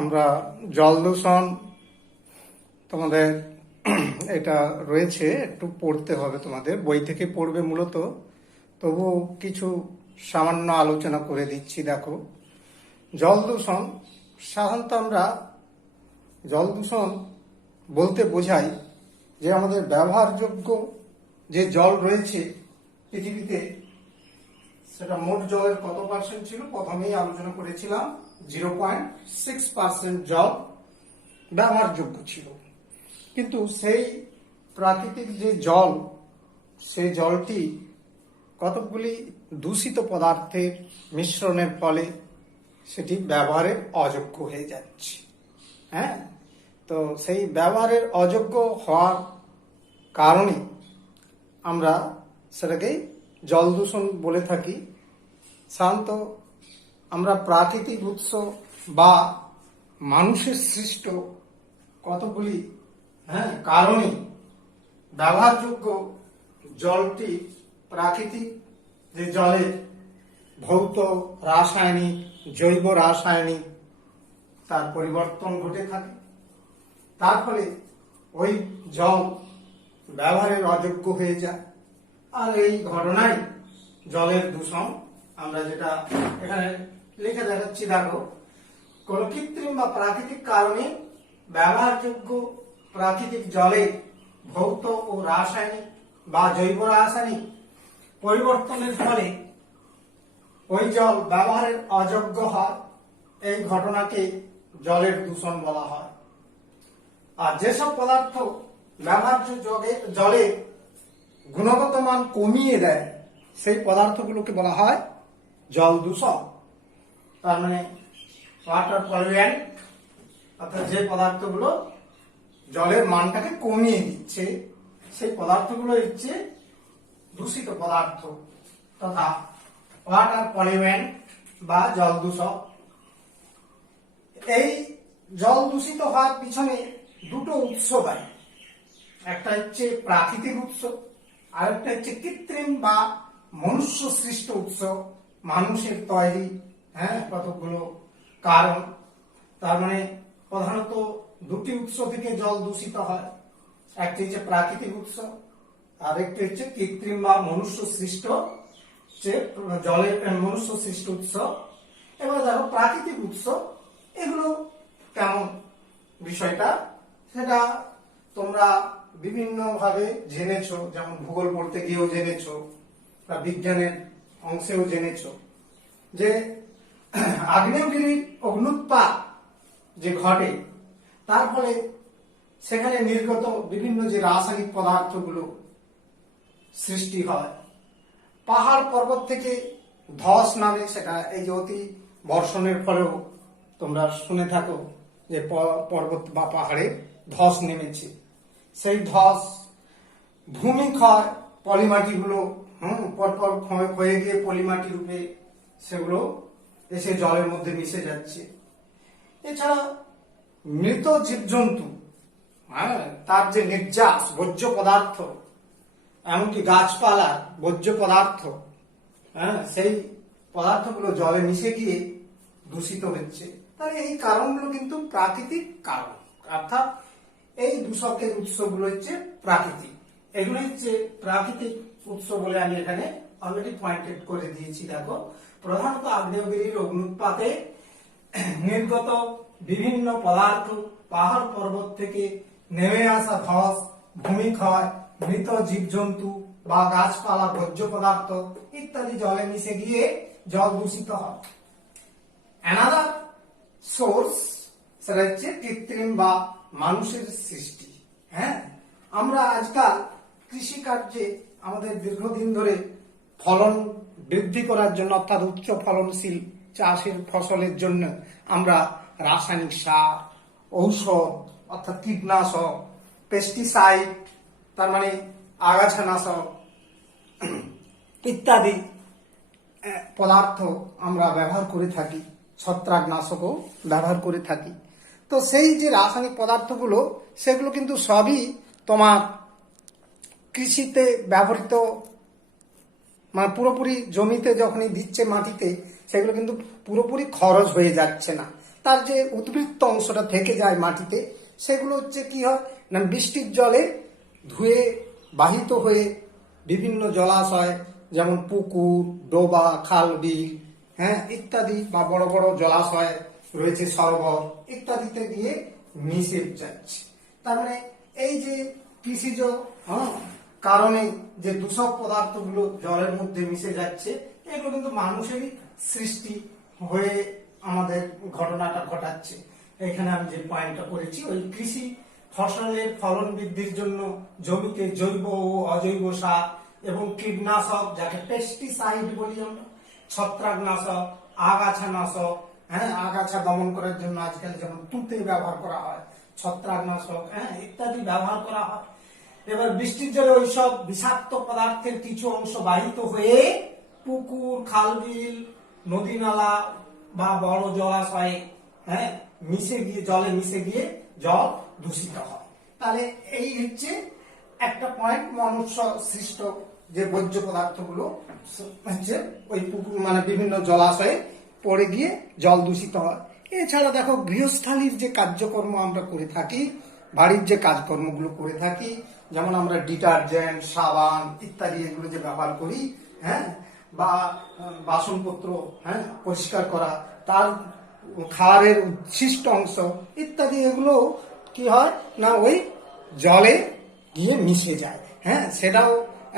আমরা জল দূষণ তোমাদের এটা রয়েছে, একটু পড়তে হবে, তোমাদের বই থেকে পড়বে মূলত, তবু কিছু সামান্য আলোচনা করে দিচ্ছি। দেখো, জল দূষণ সাধারণত আমরা জল দূষণ বলতে বোঝাই যে আমাদের ব্যবহারযোগ্য যে জল রয়েছে পৃথিবীতে, সেটা মোট জলের কত পার্সেন্ট ছিল প্রথমেই আলোচনা করেছিলাম, 0.6% জল ব্যবহারযোগ্য ছিল। কিন্তু সেই প্রাকৃতিক যে জল, সেই জলটি কতকগুলি দূষিত পদার্থের মিশ্রণের ফলে সেটি ব্যবহারের অযোগ্য হয়ে যাচ্ছে। হ্যাঁ, তো সেই ব্যবহারের অযোগ্য হওয়ার কারণে আমরা সেটাকেই জল দূষণ বলে থাকি। সাধারণত আমরা প্রাকৃতিক উৎস বা মানুষের সৃষ্ট কতগুলি কারণে ব্যবহারযোগ্য জলটি, প্রাকৃতিক যে জলের ভৌত, রাসায়নিক, জৈব রাসায়নিক তার পরিবর্তন ঘটে থাকে, তার ফলে ওই জল ব্যবহারের অযোগ্য হয়ে যায়। আর এই ঘটনাই জলের দূষণ। আমরা যেটা এখানে লিখে দেখাচ্ছি, দেখো, কোন কৃত্রিম বা প্রাকৃতিক কারণে ব্যবহারযোগ্য প্রাকৃতিক জলের ভৌত ও রাসায়নিক বা জৈব রাসায়নিক পরিবর্তনের ফলে ওই জল ব্যবহারের অযোগ্য হয়, এই ঘটনাকে জলের দূষণ বলা হয়। আর যেসব পদার্থ ব্যবহার্য জলের গুণগত মান কমিয়ে দেয়, সেই পদার্থগুলোকে বলা হয় জল দূষণ। তার মানে ওয়াটার পলিউয়েন্ট, অর্থাৎ যে পদার্থগুলো জলের মানটাকে কমিয়ে দিচ্ছে, সেই পদার্থগুলো হচ্ছে দূষিত পদার্থ তথা ওয়াটার পলিউয়েন্ট বা জল দূষক। এই জল দূষিত হওয়ার পিছনে দুটো উৎস দায়ী। একটা হচ্ছে প্রাকৃতিক উৎস, আর একটা হচ্ছে কৃত্রিম বা মনুষ্য সৃষ্ট উৎস, মানুষের তৈরি কতগুলো কারণ। তার মানে প্রধানত দুটি উৎস থেকে জল দূষিত হয়, একটি হচ্ছে প্রাকৃতিক উৎস, আর একটি হচ্ছে কৃত্রিম বা মনুষ্য সৃষ্ট জলের মনুষ্য সৃষ্ট উৎস। এবার দেখো, প্রাকৃতিক উৎস এগুলো কেমন বিষয়টা, সেটা তোমরা বিভিন্ন ভাবে জেনেছো, যেমন ভূগোল পড়তে গিয়েও জেনেছো বা বিজ্ঞানের অংশেও জেনেছো যে আগ্নেয়গিরির অগ্নুৎপাত যে ঘটে, তার ফলে সেখানে নির্গত বিভিন্ন যে রাসায়নিক পদার্থগুলো সৃষ্টি হয়। পাহাড় পর্বত থেকে ধস নামে, সেটা এই যে অতি বর্ষণের ফলেও তোমরা শুনে থাকো যে পর্বত বা পাহাড়ে ধস নেমেছে। সেই ধস ভূমিক্ষয়, পলিমাটিগুলো পরপর ক্ষয়ে গিয়ে পলিমাটি রূপে সেগুলো এসে জলের মধ্যে মিশে যাচ্ছে। এছাড়া মৃত জীবজন্তু, তার যে নির্যাস বর্জ্য পদার্থ, এমনকি গাছপালার বর্জ্য পদার্থ, সেই পদার্থগুলো জলে মিশে গিয়ে দূষিত হচ্ছে। তাহলে এই কারণগুলো কিন্তু প্রাকৃতিক কারণ, অর্থাৎ এই দূষকের উৎসগুলো হচ্ছে প্রাকৃতিক। এগুলো হচ্ছে প্রাকৃতিক উৎস বলে আমি এখানে অলরেডি পয়েন্টেড করে দিয়েছি। দেখো, প্রধানত আগ্নেয়গিরির অগ্নুৎপাতে নির্গত বিভিন্ন পদার্থ, পাহাড় পর্বত থেকে নেমে আসা ধস, ভূমিক্ষয়, মৃত জীবজন্তু বা গাছপালা, ভোজ্য পদার্থ ইত্যাদি জলে মিশে গিয়ে জল দূষিত হয়। অ্যানাদার সোর্স, সেটা হচ্ছে কৃত্রিম বা মানুষের সৃষ্টি। আমরা আজকাল কৃষিকার্যে আমাদের দীর্ঘদিন ধরে ফলন বৃদ্ধি করার জন্য, অর্থাৎ উচ্চ ফলনশীল চাষের ফসলের জন্য আমরা রাসায়নিক সার, ঔষধ অর্থাৎ কীটনাশক, পেস্টিসাইড তার মানে আগাছানাশক ইত্যাদি পদার্থ আমরা ব্যবহার করে থাকি, ছত্রাকনাশকও ব্যবহার করে থাকি। তো সেই যে রাসায়নিক পদার্থগুলো, সেগুলো কিন্তু সবই তোমার কৃষিতে ব্যবহৃত, মানে পুরোপুরি জমিতে যখনই দিচ্ছে মাটিতে, সেগুলো কিন্তু পুরোপুরি খরচ হয়ে যাচ্ছে না। তার যে উদ্বৃত্ত অংশটা থেকে যায় মাটিতে, সেগুলো হচ্ছে কি হয় না বৃষ্টির জলে ধুয়ে বাহিত হয়ে বিভিন্ন জলাশয় যেমন পুকুর, ডোবা, খাল, বিল, হ্যাঁ ইত্যাদি, বা বড় বড় জলাশয় রয়েছে, সরোবর ইত্যাদিতে গিয়ে মিশে যাচ্ছে। তার মানে এই যে কৃষিজ কারণে যে দূষক পদার্থগুলো জলের মধ্যে মিশে যাচ্ছে, এগুলো কিন্তু মানুষেরই সৃষ্টি হয়ে আমাদের ঘটনাটা ঘটাচ্ছে। এখানে আমি যে পয়েন্টটা করেছি, ওই কৃষি ফসলের ফলন বৃদ্ধির জন্য জমিতে জৈব ও অজৈব সার এবং কীটনাশক, যাকে পেস্টিসাইড বলি আমরা, ছত্রাকনাশক, আগাছানাশক, হ্যাঁ আগাছা দমন করার জন্য আজকাল যেমন তুঁতে ব্যবহার করা হয়, ছত্রাকনাশক, হ্যাঁ ইত্যাদি ব্যবহার করা হয়। এবার বৃষ্টির জলে ওইসব বিষাক্ত পদার্থের কিছু অংশ বাহিত হয়ে পুকুর, খালবিল, নদী নালা বা বড় জলাশয়ে হ্যাঁ জলে মিশে গিয়ে জল দূষিত হয়। তাহলে এই হচ্ছে একটা পয়েন্ট, মনুষ্য সৃষ্ট যে বর্জ্য পদার্থগুলো হচ্ছে ওই পুকুর মানে বিভিন্ন জলাশয়ে পড়ে গিয়ে জল দূষিত হয়। এছাড়া দেখো গৃহস্থালির যে কার্যকর্ম আমরা করে থাকি, বাড়ির যে কাজকর্মগুলো করে থাকি, যেমন আমরা ডিটারজেন্ট, সাবান ইত্যাদি এগুলো যে ব্যবহার করি, হ্যাঁ বা বাসনপত্র হ্যাঁ পরিষ্কার করা, তার খাবারের উচ্ছিষ্ট অংশ ইত্যাদি, এগুলো কি হয় না ওই জলে গিয়ে মিশে যায়, হ্যাঁ সেটাও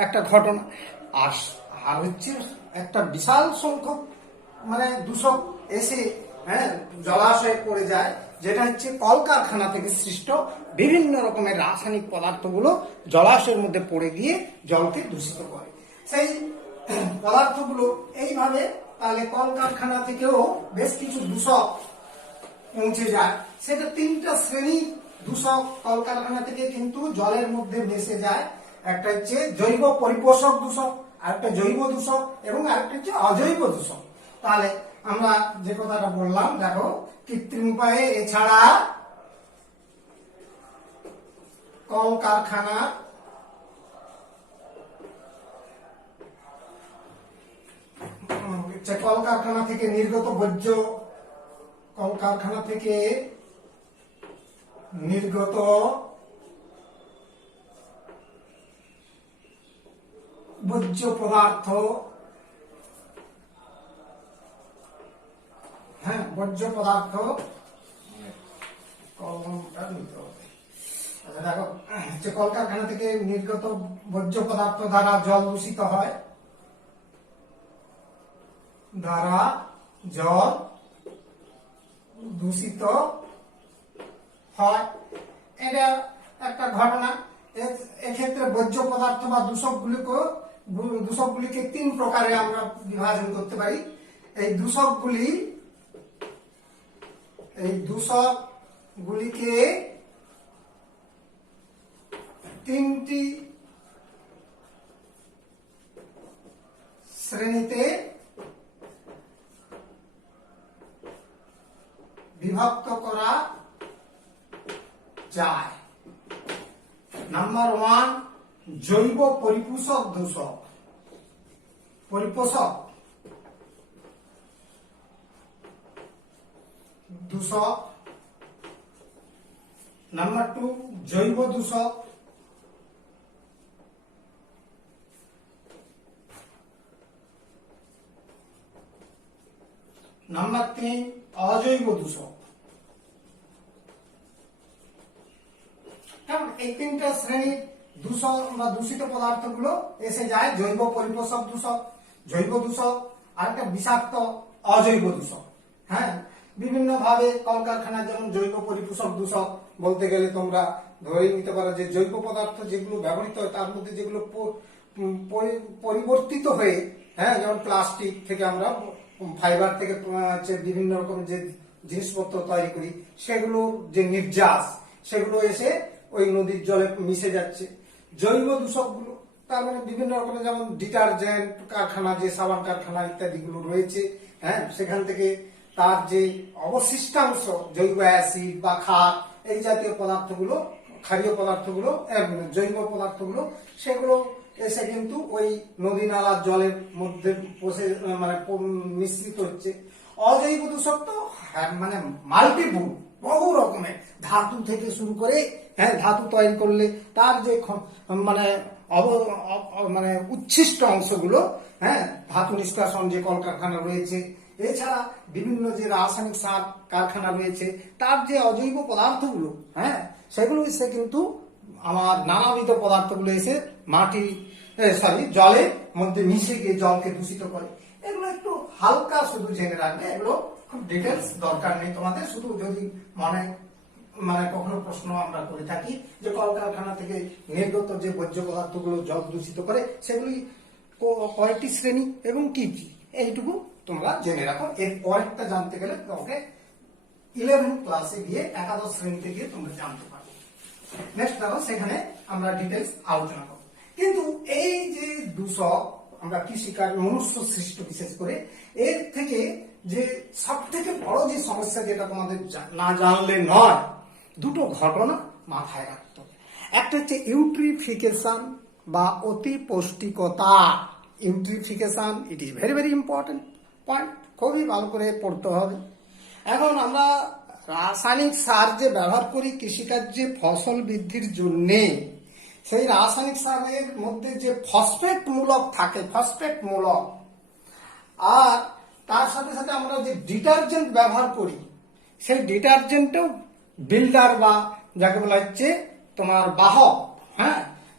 একটা ঘটনা। আর আর হচ্ছে একটা বিশাল সংখ্যক মানে দূষক এসে হ্যাঁ জলাশয়ে পড়ে যায়, যেটা হচ্ছে কলকারখানা থেকে সৃষ্ট বিভিন্ন রকমের রাসায়নিক পদার্থগুলো জলাশয়ের মধ্যে পড়ে গিয়ে জলকে দূষিত করে। সেই পদার্থগুলো এইভাবে তাহলে কলকারখানা থেকেও বেশ কিছু দূষক পৌঁছে যায়। সেটা তিনটা শ্রেণীর দূষক কলকারখানা থেকে কিন্তু জলের মধ্যে মিশে যায়। একটা হচ্ছে জৈব পরিপোষক দূষক, আরেকটা জৈব দূষক এবং আরেকটা হচ্ছে অজৈব দূষক। তাহলে আমরা যে কথাটা বললাম, দেখো কৃত্রিম উপায়ে এছাড়া কলকারখানা কলকারখানা থেকে নির্গত বর্জ্য, কলকারখানা থেকে নির্গত বর্জ্য পদার্থ, হ্যাঁ বর্জ্য পদার্থ কলমটা নিতে হবে। আচ্ছা দেখো যে কলকারখানা থেকে নির্গত বর্জ্য পদার্থ দ্বারা জল দূষিত হয়, দ্বারা জল দূষিত হয়, এটা একটা ঘটনা। এক্ষেত্রে বর্জ্য পদার্থ বা দূষকগুলিকে তিন প্রকারে আমরা বিভাজন করতে পারি। এই দূষকগুলিকে তিনটি শ্রেণীতে বিভক্ত করা যায়। নাম্বার 1 জৈব পরিপোষক দূষক, নাম্বার 2 জৈব দূষক, নাম্বার 3 অজৈব দূষক। কারণ এই তিনটা শ্রেণীর দূষক বা দূষিত পদার্থগুলো এসে যায় জৈব পরিপোষক দূষক, জৈব দূষক আর একটা বিষাক্ত অজৈব দূষক। হ্যাঁ বিভিন্ন ভাবে কলকারখানা যেমন জৈব পরিপোষক দূষক বলতে গেলে তোমরা ধরে নিতে পারো যে জৈব পদার্থ যেগুলো ব্যবহৃত হয় তার মধ্যে যেগুলো পরিবর্তিত হয়ে, হ্যাঁ যেমন প্লাস্টিক থেকে আমরা ফাইবার থেকে বিভিন্ন রকম যে জিনিসপত্র তৈরি করি, সেগুলোর যে নির্যাস সেগুলো এসে ওই নদীর জলে মিশে যাচ্ছে। জৈব দূষকগুলো তার মানে বিভিন্ন রকমের যেমন ডিটারজেন্ট কারখানা, যে সাবান কারখানা ইত্যাদি গুলো রয়েছে, হ্যাঁ সেখান থেকে তার যে অবশিষ্টাংশ জৈব অ্যাসিড বা ক্ষার এই জাতীয় পদার্থগুলো, ক্ষারীয় পদার্থগুলো, জৈব পদার্থগুলো সেগুলো এসে কিন্তু ওই নদী নালার জলের মধ্যে মানে মিশ্রিত হচ্ছে। অজৈব দূষক তো মানে মাল্টিপুল বহু রকমের ধাতু থেকে শুরু করে, ধাতু তৈরি করলে তার যে মানে মানে উচ্ছিষ্ট অংশগুলো, ধাতু নিষ্কাশন যে কলকারখানা রয়েছে, এছাড়া বিভিন্ন যে রাসায়নিক সার কারখানা রয়েছে, তার যে অজৈব পদার্থগুলো, সেগুলো এসে কিন্তু আমার নানাবিধ পদার্থগুলো এসে মাটি জলের মধ্যে মিশে গিয়ে জলকে দূষিত করে। এগুলো একটু হালকা শুধু জেনে রাখবে, এগুলো খুব ডিটেলস দরকার নেই তোমাদের। শুধু যদি মানে কখনো প্রশ্ন আমরা করে থাকি যে কলকারখানা থেকে নির্গত যে বর্জ্য পদার্থগুলো জল দূষিত করে, সেগুলি কয়টি শ্রেণী এবং কি কি, এইটুকু তোমরা জেনে রাখো। এর পরেরটা জানতে গেলে তোমাকে 11 ক্লাসে গিয়ে, একাদশ শ্রেণীতে গিয়ে তোমরা জানতে পারবে। নেক্সট দেখো, সেখানে আমরা ডিটেলস আলোচনা করব। কিন্তু এই যে দূষক আমরা কৃষিকাজ মনুষ্য সৃষ্ট, বিশেষ করে এর থেকে যে সব থেকে বড় যে সমস্যা, যেটা তোমাদের না জানলে নয়, দুটো ঘটনা মাথায় রাখতে হবে। একটা হচ্ছে ইউট্রিফিকেশন বা অতি পুষ্টিকতা। Eutrophication, it is very very important point, খুবই ভালো করে পড়তে হবে। এখন আমরা রাসায়নিক সার যে ব্যবহার করি কৃষিকার্যে ফসল বৃদ্ধির জন্যে, সেই রাসায়নিক সারের মধ্যে যে ফসফেট মূলক থাকে, ফসফেট মূলক, আর তার সাথে সাথে আমরা যে ডিটারজেন্ট ব্যবহার করি, সেই ডিটারজেন্টেও বিল্ডার বা যাকে বলা হচ্ছে তোমার বাহক,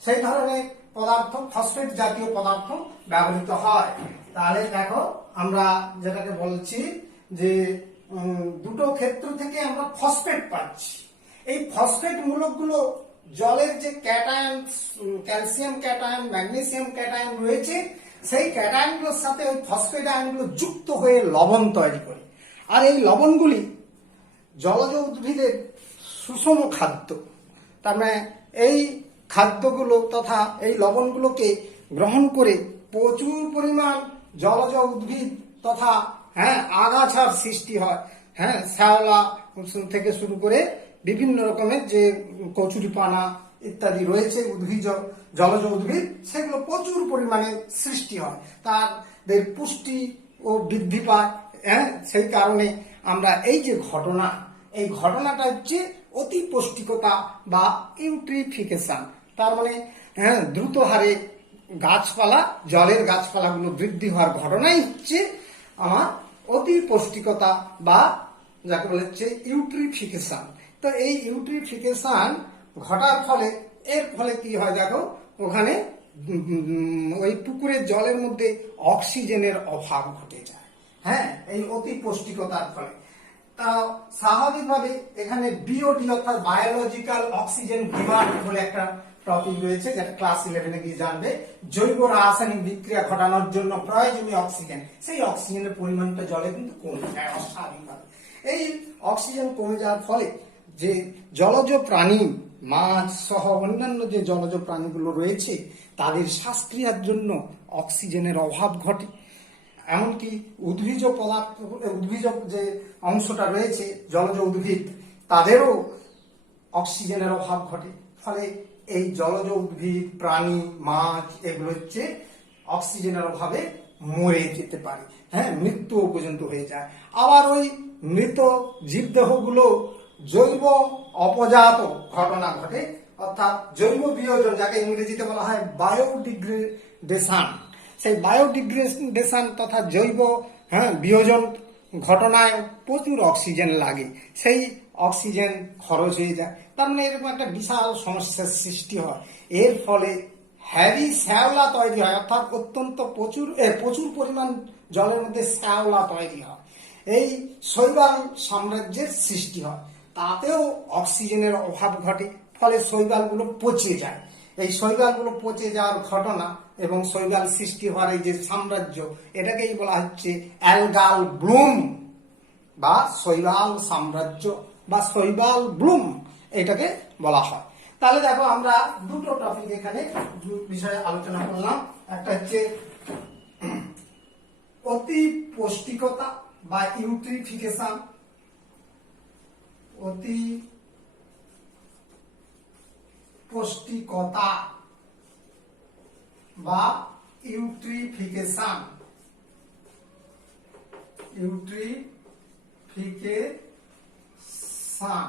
সেই ধরনের পদার্থ, ফসফেট জাতীয় পদার্থ ব্যবহৃত হয়। তাহলে দেখো, আমরা যেটাকে বলছি যে দুটো ক্ষেত্র থেকে আমরা ফসফেট পাচ্ছি। এই ফসফেট মূলকগুলো জলের যে cation, calcium cation, magnesium cation রয়েছে, সেই ক্যাটায়নগুলোর সাথে ওই ফসফেট আয়নগুলো যুক্ত হয়ে লবণ তৈরি করে। আর এই লবণগুলি জলজ উদ্ভিদের সুষম খাদ্য। তার মানে এই খাদ্যগুলো তথা এই লবণগুলোকে গ্রহণ করে প্রচুর পরিমাণ জলজ উদ্ভিদ তথা আগাছার সৃষ্টি হয়। শ্যাওলা থেকে শুরু করে বিভিন্ন রকমের যে কচুরিপানা ইত্যাদি রয়েছে উদ্ভিজ, জলজ উদ্ভিদ, সেগুলো প্রচুর পরিমাণে সৃষ্টি হয়, তাদের পুষ্টি ও বৃদ্ধি পায়। সেই কারণে আমরা এই যে ঘটনা, এই ঘটনাটা হচ্ছে অতি পুষ্টিকতা বা ইউট্রিফিকেশন। তার মানে দ্রুত হারে গাছপালা, জলের গাছপালাগুলো বৃদ্ধি হওয়ার ঘটনাই হচ্ছে আমার অতি পুষ্টিকতা বা যাকে বলা হচ্ছে ইউট্রিফিকেশন। তো এই ইউট্রিফিকেশন ঘটার ফলে, এর ফলে কি হয় দেখো, ওখানে ওই পুকুরের জলের মধ্যে অক্সিজেনের অভাব ঘটে যায়। এই অতি পুষ্টিকতার ফলে তা স্বাভাবিকভাবে এখানে বিওডি অর্থাৎ বায়োলজিক্যাল অক্সিজেন ডিমান্ড বলে একটা টপিক রয়েছে, যেটা ক্লাস 11 এ গিয়ে জানবে। জৈব রাসায়নিক বিক্রিয়া ঘটানোর জন্য প্রয়োজনীয় অক্সিজেন, সেই অক্সিজেনের পরিমাণটা জলে কিন্তু কমে যায় অস্বাভাবিকভাবে। এই অক্সিজেন কমে যাওয়ার ফলে যে জলজ প্রাণী, মাছ সহ অন্যান্য যে জলজ প্রাণীগুলো রয়েছে, তাদের শ্বাসক্রিয়ার জন্য অক্সিজেনের অভাব ঘটে। এমনকি উদ্ভিজ পদার্থ, উদ্ভিজ যে অংশটা রয়েছে জলজ উদ্ভিদ, তাদেরও অক্সিজেনের অভাব ঘটে। ফলে এই জলজ উদ্ভিদ, প্রাণী, মাছ এগুলো হচ্ছে অক্সিজেনের অভাবে মরে যেতে পারে, মৃত্যু পর্যন্ত হয়ে যায়। আবার ওই মৃত জীবদেহগুলো জৈব অপজাত ঘটনা ঘটে, অর্থাৎ জৈব বিয়োজন, যাকে ইংরেজিতে বলা হয় বায়োডিগ্রেডেশন। সেই বায়োডিগ্রেডেশন তথা জৈব বিয়োজন ঘটনায় প্রচুর অক্সিজেন লাগে, সেই অক্সিজেন খরচ হয়ে যায়। তার মানে এরকম একটা বিশাল সমস্যার সৃষ্টি হয়। এর ফলে হ্যাভি শ্যাওলা তৈরি হয়, অর্থাৎ অত্যন্ত প্রচুর পরিমাণ জলের মধ্যে শ্যাওলা তৈরি হয়। এই শৈবাল সাম্রাজ্যের সৃষ্টি হয়, তাতেও অক্সিজেনের অভাব ঘটে। ফলে শৈবালগুলো পচে যায়। এই শৈবালগুলো পচে যাওয়ার ঘটনা এবং শৈবাল সৃষ্টি হওয়ার এই যে সাম্রাজ্য, এটাকেই বলা হচ্ছে অ্যালগাল ব্লুম বা শৈবাল সাম্রাজ্য বা শৈবাল ব্লুম, এটাকে বলা হয়। তাহলে দেখো, আমরা দুটো টপিক এখানে বিষয়ে আলোচনা করলাম। একটা হচ্ছে অতি পুষ্টিকতা বা ইউট্রিফিকেশন, অতি পুষ্টিকতা বা ইউট্রিফিকেশন, ইউট্রিফিকেশন।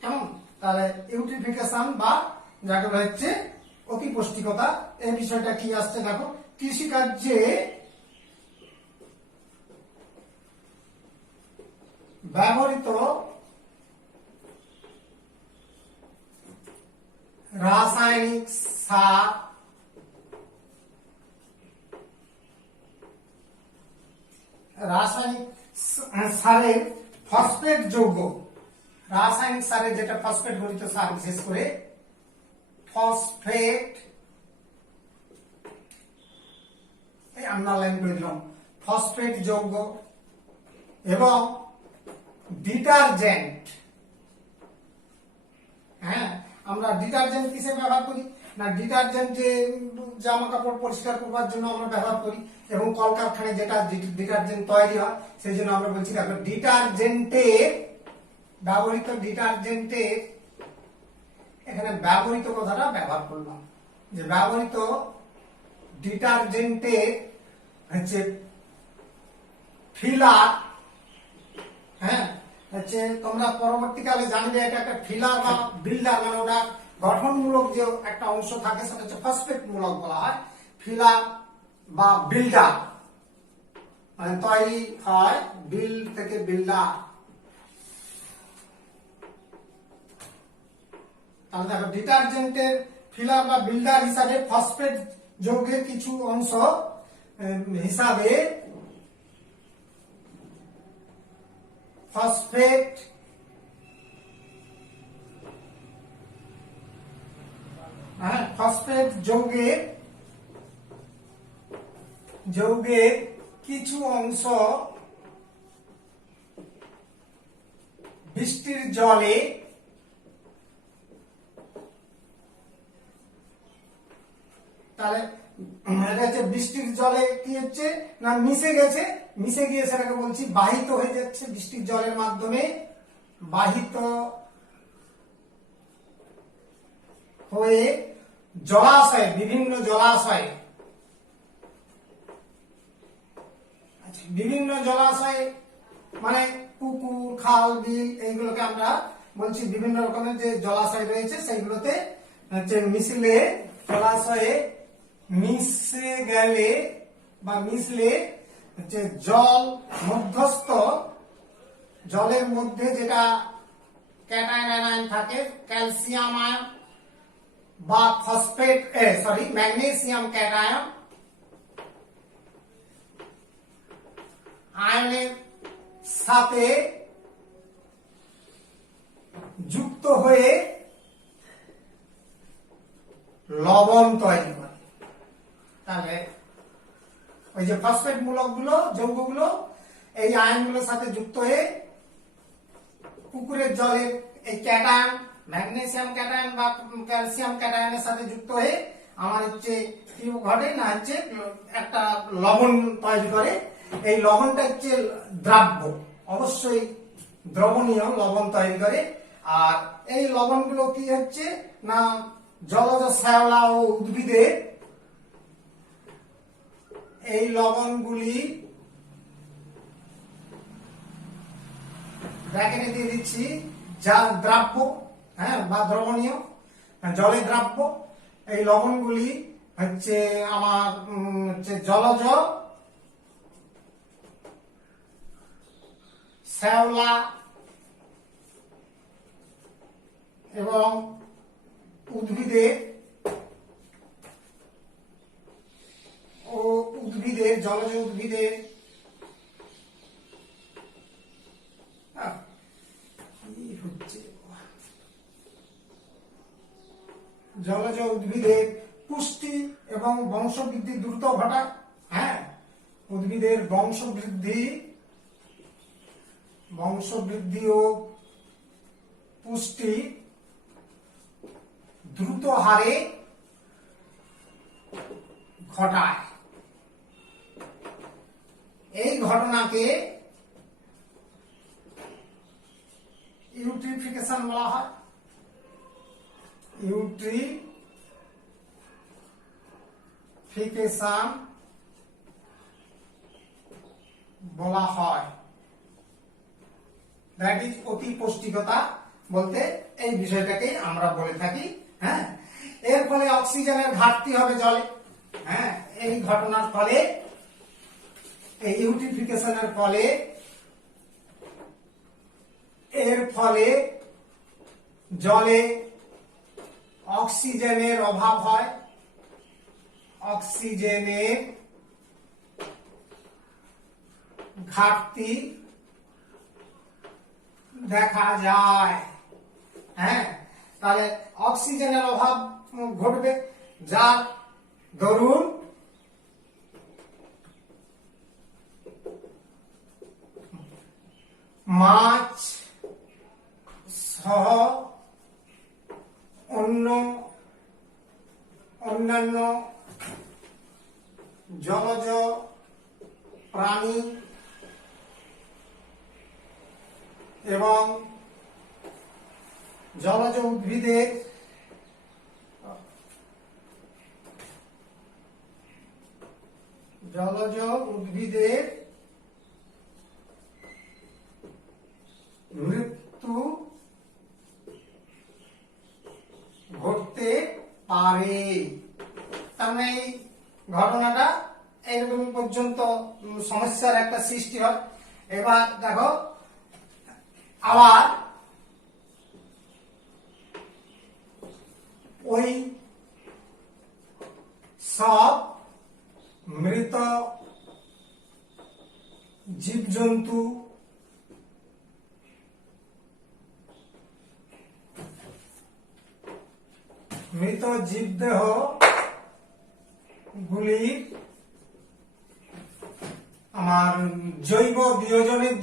কেমন? তাহলে ইউট্রিফিকেশন বা যাকে বলা হচ্ছে অতি পুষ্টিকতা, এই বিষয়টা কি আসছে দেখো। কৃষিকার্যে ব্যবহৃত রাসায়নিক সার সারের ফসফেট যৌগ, রাসায়নিক সারের যেটা ফসফেট গঠিত সার, বিশেষ করে ফসফেট, এই আন্ডারলাইন করে দিলাম, ফসফেট যৌগ এবং ডিটারজেন্ট। হ্যাঁ, আমরা ডিটারজেন্ট কিসে ব্যবহার করি না, ডিটারজেন্ট যে জামা কাপড় পরিষ্কার করবার জন্য আমরা ব্যবহার করি, এবং কলকারখানায় যেটা ডিটারজেন্ট তৈরি হয় সেই জন্য আমরা বলছি দেখো ডিটারজেন্টের ব্যবহৃত, ডিটারজেন্টের এখানে ব্যবহৃত কথাটা ব্যবহার করলাম, যে ব্যবহৃত ডিটারজেন্টের হচ্ছে ফিলার। হ্যাঁ, হচ্ছে তোমরা পরবর্তীকালে জানবে এটা একটা ফিলার বা বিল্ডার, মানে ওটা গঠনমূলক যে একটা অংশ থাকে সেটা হচ্ছে ফসফেট মূলক বলা হয়। ফিলার বা বিল্ডার মানে তৈরি হয় বিল্ড থেকে বিল্ডার। তাহলে দেখো ডিটারজেন্টের ফিলার বা বিল্ডার হিসাবে ফসফেট যৌগের কিছু অংশ হিসাবে ফসফেট ফসফেট যৌগের কিছু অংশ বৃষ্টির জলে তাহলে এটা হচ্ছে বৃষ্টির জলে কি হচ্ছে না মিশে গেছে, মিশে গিয়ে সেটাকে বলছি বাহিত হয়ে যাচ্ছে, বৃষ্টির জলের মাধ্যমে বাহিত হয়ে জলাশয়ে, বিভিন্ন জলাশয়ে, বিভিন্ন জলাশয়ে মানে পুকুর, খাল, বিল, এইগুলোকে আমরা বলছি বিভিন্ন রকমের যে জলাশয় রয়েছে সেইগুলোতে হচ্ছে মিশলে, জলাশয়ে মিশে গেলে বা মিশলে হচ্ছে জল মধ্যস্থ, জলের মধ্যে যেটা ক্যাটায়ন অ্যানায়ন থাকে, ক্যালসিয়াম আয়ন বা ফসফেট ম্যাগনেসিয়াম ক্যাটায়ন আয়নের সাথে যুক্ত হয়ে লবণ তৈরি করে। তাহলে ওই যে ফসফেট মূলকগুলো, যৌগগুলো এই আয়নগুলোর সাথে যুক্ত হয়ে পুকুরের জলে এই ক্যাটায়ন, ম্যাগনেসিয়াম ক্যাটায়ন বা ক্যালসিয়াম ক্যাটায়নের সাথে যুক্ত হয়ে আমার হচ্ছে কি ঘটে না হচ্ছে একটা লবণ তৈরি করে। এই লবণটা হচ্ছে দ্রাব্য, অবশ্যই দ্রবণীয় লবণ তৈরি করে। আর এই লবণগুলো কি হচ্ছে না জলজ শ্যাওলা ও উদ্ভিদের এই লবণগুলি ব্র্যাকেটে দিয়ে দিচ্ছি, যা দ্রাব্য, হ্যাঁ, বা দ্রবণীয়, জলে দ্রাব্য। এই লবণগুলি হচ্ছে আমার হচ্ছে জলজ শ্যাওলা এবং উদ্ভিদের জলজ উদ্ভিদের জলজ উদ্ভিদের পুষ্টি এবং বংশবৃদ্ধি দ্রুত ঘটায়। হ্যাঁ, উদ্ভিদের বংশবৃদ্ধি ও পুষ্টি দ্রুত হারে ঘটায়। এই ঘটনাকে ইউট্রিফিকেশন বলা হয়। ইউট্রিফিকেশন বলা হয়। দ্যাট ইজ অতি পুষ্টিকতা বলতে এই বিষয়টাকে আমরা বলে থাকি। হ্যাঁ, এর ফলে অক্সিজেনের ঘাটতি হবে জলে। হ্যাঁ, এই ঘটনার ফলে, এই ইউট্রিফিকেশনের ফলে, এর ফলে জলে অক্সিজেনের অভাব হয়, অক্সিজেনের ঘাটতি দেখা যায়। হ্যাঁ, তাহলে অক্সিজেনের অভাব ঘটবে, যার দরুন মাছ সহ অন্যান্য জলজ প্রাণী এবং জলজ উদ্ভিদের মৃত্যু ঘটতে পারে। তার মানে এই ঘটনাটা এইরকম পর্যন্ত সমস্যার একটা সৃষ্টি হয়। এবার দেখো, আবার ওই সব মৃত জীবজন্তু মৃত জীবদেহ গুলির আমার জৈব বিয়োজনের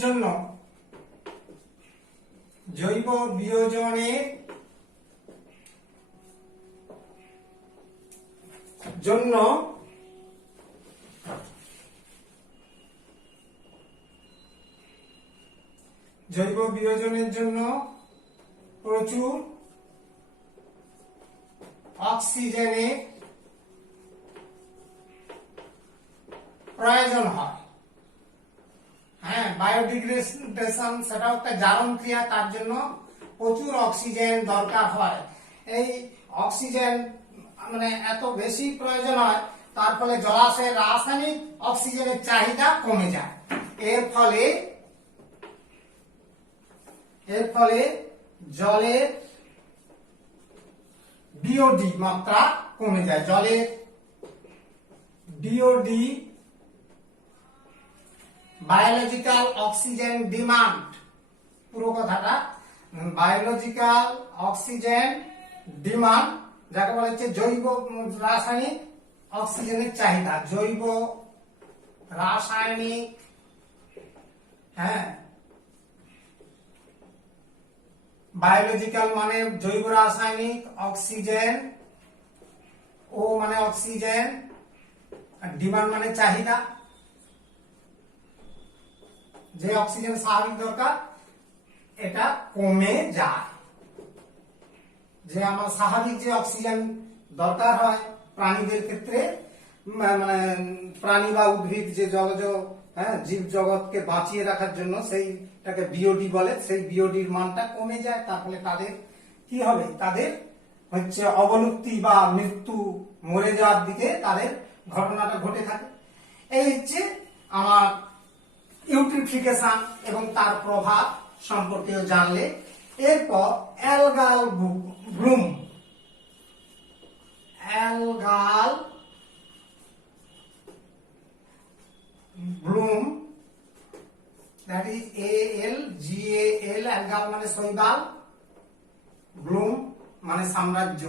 জন্য প্রচুর অক্সিজেনের প্রয়োজন হয়। হ্যাঁ, বায়োডিগ্রেডেশন সেটাও একটা জারণ ক্রিয়া, তার জন্য প্রচুর অক্সিজেন দরকার হয়। এই অক্সিজেন মানে এত বেশি প্রয়োজন হয়, তার ফলে জলাশয়ের রাসায়নিক অক্সিজেনের চাহিদা কমে যায়। এর ফলে জলের বিওডি মাত্রা কমে যায়। জলের বিওডি, বায়োলজিক্যাল অক্সিজেন ডিমান্ড, পুরো কথাটা বায়োলজিক্যাল অক্সিজেন ডিমান্ড, যাকে বলা হচ্ছে জৈব রাসায়নিক অক্সিজেনের চাহিদা। জৈব রাসায়নিক, হ্যাঁ, বায়োলজিক্যাল মানে জৈব রাসায়নিক, অক্সিজেন, ও মানে অক্সিজেন, ডিমান্ড মানে চাহিদা। যে অক্সিজেন স্বাভাবিক দরকার এটা কমে যায়। যে আমার স্বাভাবিক যে অক্সিজেন দরকার হয় প্রাণীদের ক্ষেত্রে, মানে প্রাণী বা উদ্ভিদ যে জলজ জীব জগৎকে বাঁচিয়ে রাখার জন্য, সেইটাকে বিওডি বলে, সেই বিওডির মানটা কমে যায়। তার ফলে তাদের কি হবে? তাদের হচ্ছে অবলুপ্তি বা মৃত্যু, মরে যাওয়ার দিকে তাদের ঘটনাটা ঘটে থাকে। এই হচ্ছে আমার ইউট্রিফিকেশন এবং তার প্রভাব সম্পর্কেও জানলে। এরপর algal Bloom, algal Bloom, that is ALGAL, algal মানে শৈবাল, ব্লুম মানে সাম্রাজ্য,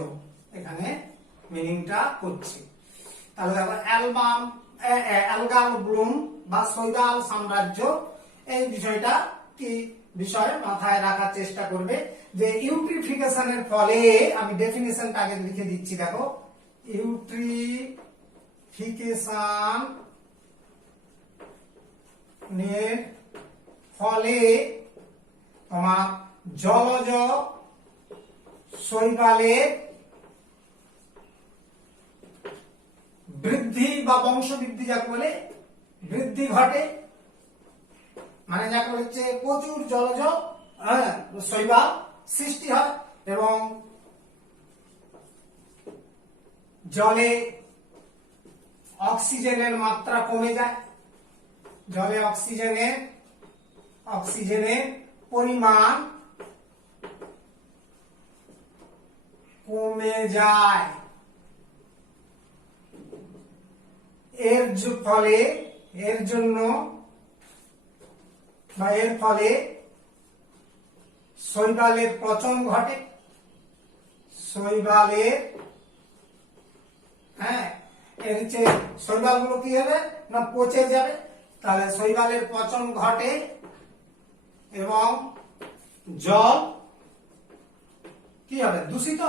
এখানে মিনিংটা করছি। তাহলে দেখো, অ্যালগাল ব্লুম বা শৈবাল সাম্রাজ্য, এই বিষয়টা কি বিষয় মাথায় রাখার চেষ্টা করবে যে ইউট্রিফিকেশনের ফলে, আমি ডেফিনিশনটা আগে লিখে দিচ্ছি, দেখো, ইউট্রিফিকেশন এর ফলে তোমার জলজ শৈবালের বৃদ্ধি বা বংশবৃদ্ধি, যাকে বলে বৃদ্ধি ঘটে। মানে যাকে হচ্ছে প্রচুর জলজ শৈবাল সৃষ্টি হয় এবং জলে অক্সিজেনের মাত্রা কমে যায়, জলে অক্সিজেনের পরিমাণ কমে যায়। এর ফলে শৈবালের পচন ঘটে। শৈবালগুলো কি হবে না পচে যাবে, তাহলে শৈবালের পচন ঘটে এবং জল কি হবে দূষিত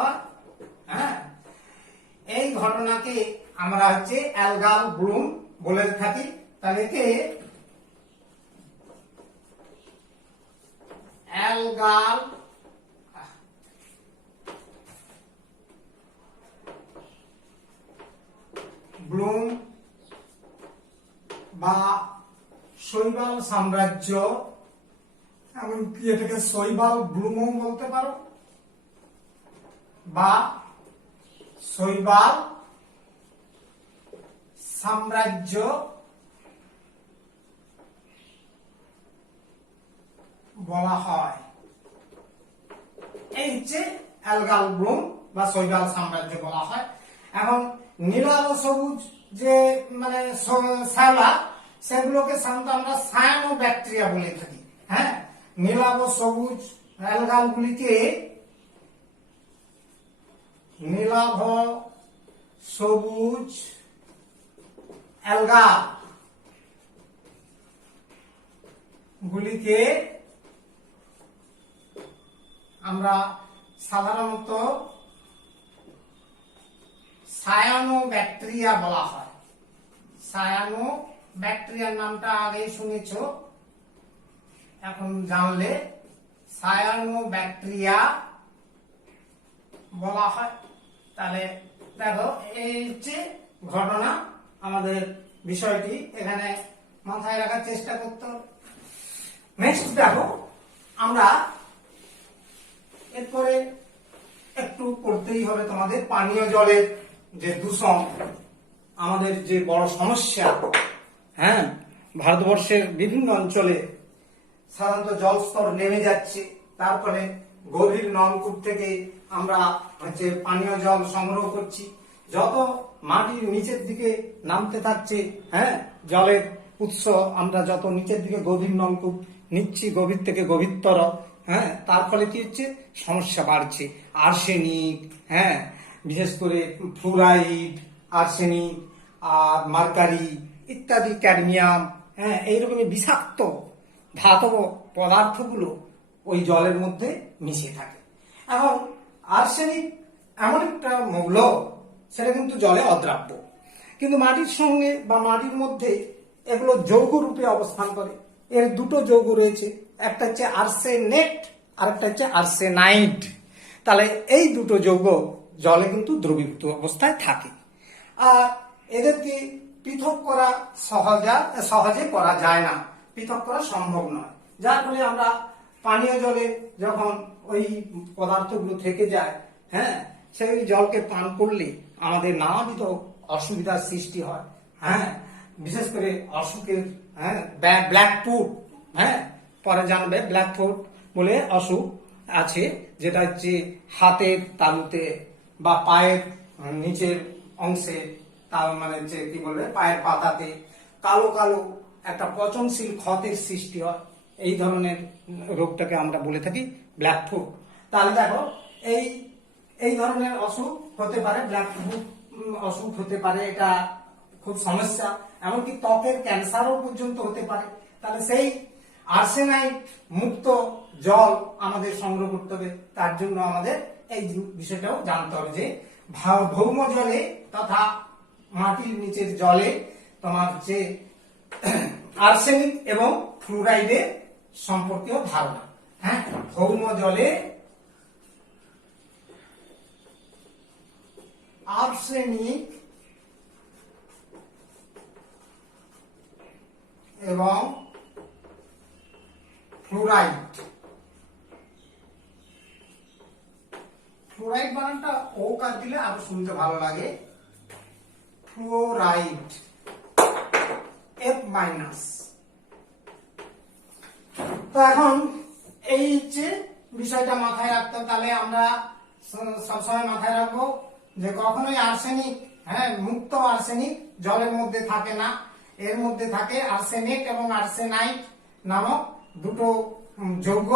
হয়। হ্যাঁ, এই ঘটনাকে আমরা হচ্ছে অ্যালগাল ব্লুম বলে থাকি। তাহলে একে অ্যালগাল ব্লুম বা শৈবাল সাম্রাজ্য, এমনকি এটাকে শৈবাল ব্লুমও বলতে পারো বা শৈবাল সাম্রাজ্য বলা হয়। এই হচ্ছে অ্যালগাল ব্লুম বা শৈবাল সাম্রাজ্য বলা হয়। এখন নীলাভ সবুজ যে মানে শ্যাওলা, সেগুলোকে সাধারণত আমরা সায়ানোব্যাকটেরিয়া বলে থাকি। হ্যাঁ, নীলাভ সবুজ অ্যালগাল গুলিকে নীলাভ সবুজ অ্যালগা গুলিকে আমরা সাধারণত সায়ানোব্যাকটেরিয়া বলা হয়। সায়ানোব্যাকটেরিয়ার নামটা আগেই শুনেছ, এখন জানলে সায়ানোব্যাকটেরিয়া বলা হয়। তাহলে দেখো এই হচ্ছে ঘটনা, আমাদের বিষয়টি এখানে মাথায় রাখার চেষ্টা করতে হবে। নেক্সট দেখো, আমরা এরপরে একটু করতেই হবে তোমাদের পানীয় জলের যে দূষণ, আমাদের যে বড় সমস্যা। হ্যাঁ, ভারতবর্ষের বিভিন্ন অঞ্চলে সাধারণত জল স্তর নেমে যাচ্ছে, তার ফলে গভীর নলকূপ থেকে আমরা হচ্ছে পানীয় জল সংগ্রহ করছি। যত মাটির নিচের দিকে নামতে থাকছে, হ্যাঁ, জলের উৎস আমরা যত নিচের দিকে গভীর নলকূপ নিচ্ছি, গভীর থেকে গভীরতর, হ্যাঁ, তার ফলে কি হচ্ছে সমস্যা বাড়ছে। আর্সেনিক, হ্যাঁ, বিশেষ করে ফ্লুরাইড, আর্সেনিক আর মার্কারি ইত্যাদি, ক্যাডমিয়াম, হ্যাঁ, এইরকমই বিষাক্ত ধাতব পদার্থগুলো ওই জলের মধ্যে মিশে থাকে। এখন আর্সেনিক এমন একটা মৌল, সেটা কিন্তু জলে অদ্রাব্য, কিন্তু মাটির সঙ্গে বা মাটির মধ্যে এগুলো যৌগ রূপে অবস্থান করে। এর দুটো যৌগ রয়েছে, একটা হচ্ছে আর্সেনেট আর একটা হচ্ছে আর্সেনাইড। তাহলে এই দুটো যৌগ জলে কিন্তু দ্রবীভূত অবস্থায় থাকে, আর এদেরকে পৃথক করা সহজে করা যায় না, পৃথক করা সম্ভব নয়। যার ফলে আমরা পানীয় জলে যখন ওই পদার্থগুলো থেকে যায়, হ্যাঁ, সেই জলকে পান করলে আমাদের নানাবিধ অসুবিধার সৃষ্টি হয়। হ্যাঁ, বিশেষ করে অসুখের, হ্যাঁ, ব্ল্যাকফুট, হ্যাঁ, পরে জানবে ব্ল্যাকফুট বলে অসুখ আছে, যেটা হচ্ছে হাতের তালুতে বা পায়ের নিচের অংশে, তার মানে হচ্ছে কি বলবে পায়ের পাতাতে কালো কালো একটা পচনশীল ক্ষতের সৃষ্টি হয়। এই ধরনের রোগটাকে আমরা বলে থাকি ব্ল্যাকফুট। তাহলে দেখো এই ধরনের অসুখ হতে পারে, ব্ল্যাকফুট অসুখ হতে পারে, এটা খুব সমস্যা, এমনকি ত্বকের ক্যান্সারও পর্যন্ত হতে পারে। তাহলে সেই আর্সেনাইড মুক্ত জল আমাদের সংগ্রহ করতে হবে। তার জন্য আমাদের এই বিষয়টাও জানতে হবে যে ভৌম জলে তথা মাটির নিচের জলে তোমার যে আর্সেনিক এবং ফ্লুরাইডের সম্পর্কীয় ধারণা। হ্যাঁ, ভৌম জলে আর্সেনিক এবং ফ্লুরাইড। ফ্লুরাইড বানানটা ও কার দিলে আরো শুনতে ভালো লাগে, ফ্লুরাইড F মাইনাস। তো এখন এই যে বিষয়টা মাথায় রাখতে হবে, তাহলে আমরা সবসময় মাথায় রাখবো যে কখনোই আর্সেনিক, মুক্ত আর্সেনিক জলের মধ্যে থাকে না, এর মধ্যে থাকে আর্সেনেট এবং আর্সেনাইট নামক দুটো যৌগ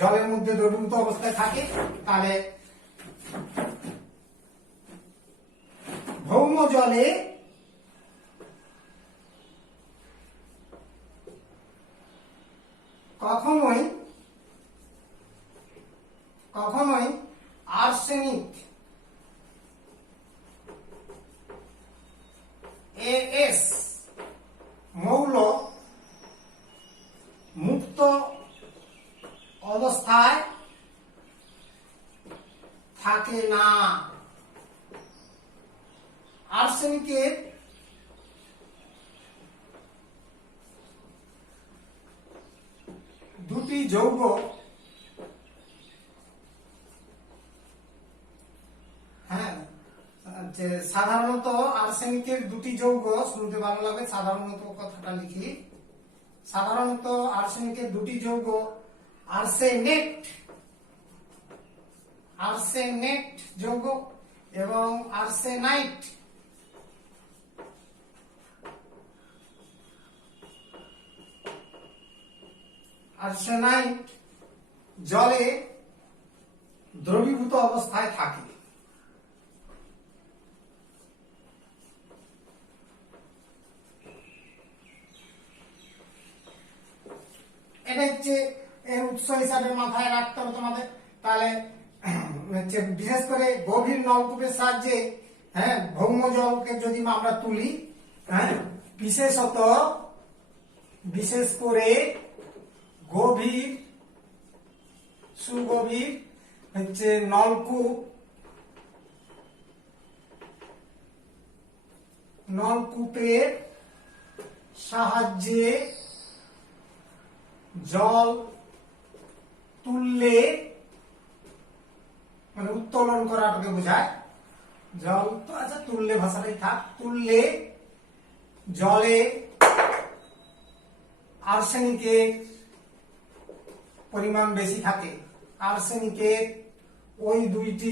জলের মধ্যে দ্রবীভূত অবস্থায় থাকে। তাহলে ভৌম জলে কখনোই আর্সেনিক AS মৌল মুক্ত অবস্থায় থাকে না। আর্সেনিকের দুটি যৌগ সাধারণত আর্সেনিকের দুটি যৌগ, শুনতে ভালো লাগে, সাধারণত কথাটা লিখি, সাধারণত আর্সেনিকের দুটি যৌগ আর্সেনেট যৌগ এবং আর্সেনাইট। আর্সেনাইট জলে দ্রবীভূত অবস্থায় থাকে। এটা হচ্ছে এর উৎস হিসাবে মাথায় রাখতে হবে তোমাদের। তাহলে বিশেষ করে গভীর নলকূপের সাহায্যে ভৌম জলকে যদি আমরা তুলি, বিশেষ করে গভীর সুগভীর নলকূপের সাহায্যে জল তুললে, মানে উত্তোলন করাটাকে বোঝায়, জল তো আচ্ছা তুললে ভাষাটাই থাক, তুললে জলে আর্সেনিকের পরিমাণ বেশি থাকে। আর্সেনিকের ওই দুইটি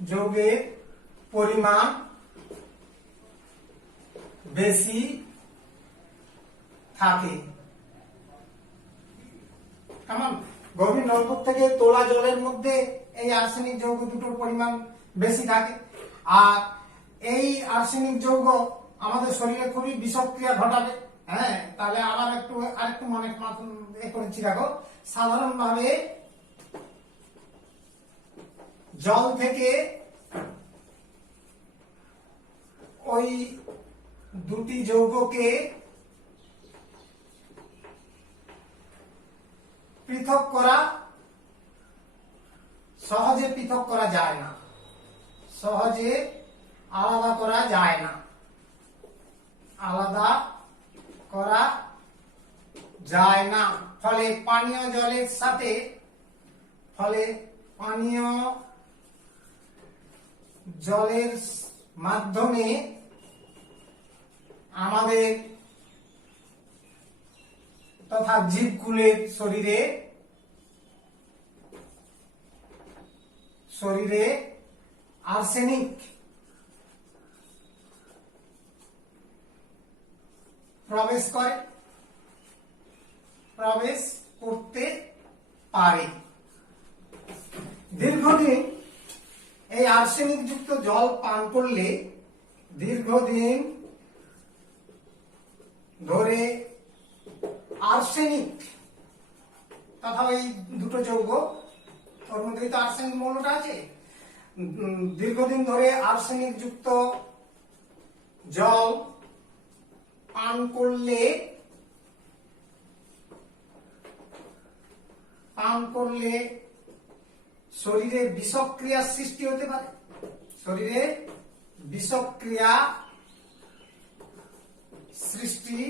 যৌগের পরিমাণ বেশি থাকে। কেমন? গভীর নলকূপ থেকে তোলা জলের মধ্যে এই আর্সেনিক যৌগ দুটোর পরিমাণ বেশি থাকে। আর এই আর্সেনিক যৌগ আমাদের শরীরে খুবই বিষক্রিয়া ঘটাবে। তাহলে আবার আরেকটু মনে করেছি রাখো, সাধারণভাবে জল থেকে ওই দুটি যৌগকে পৃথক করা সহজে পৃথক করা যায় না, সহজে আলাদা করা যায় না, আলাদা করা যায় না। ফলে পানীয় জলের সাথে, পানীয় জলের মাধ্যমে আমাদের তথা জীবকুলের শরীরে আর্সেনিক প্রবেশ করতে পারে। দীর্ঘদিন এই আর্সেনিক যুক্ত জল পান করলে দীর্ঘদিন ধরে আর্সেনিক তথা ওই দুটো যৌগ, ওর মধ্যে তো আর্সেনিক মৌলটা আছে, দীর্ঘদিন ধরে আর্সেনিক যুক্ত জল পান করলে শরীরে বিষক্রিয়ার সৃষ্টি হতে পারে। শরীরে বিষক্রিয়া সৃষ্টি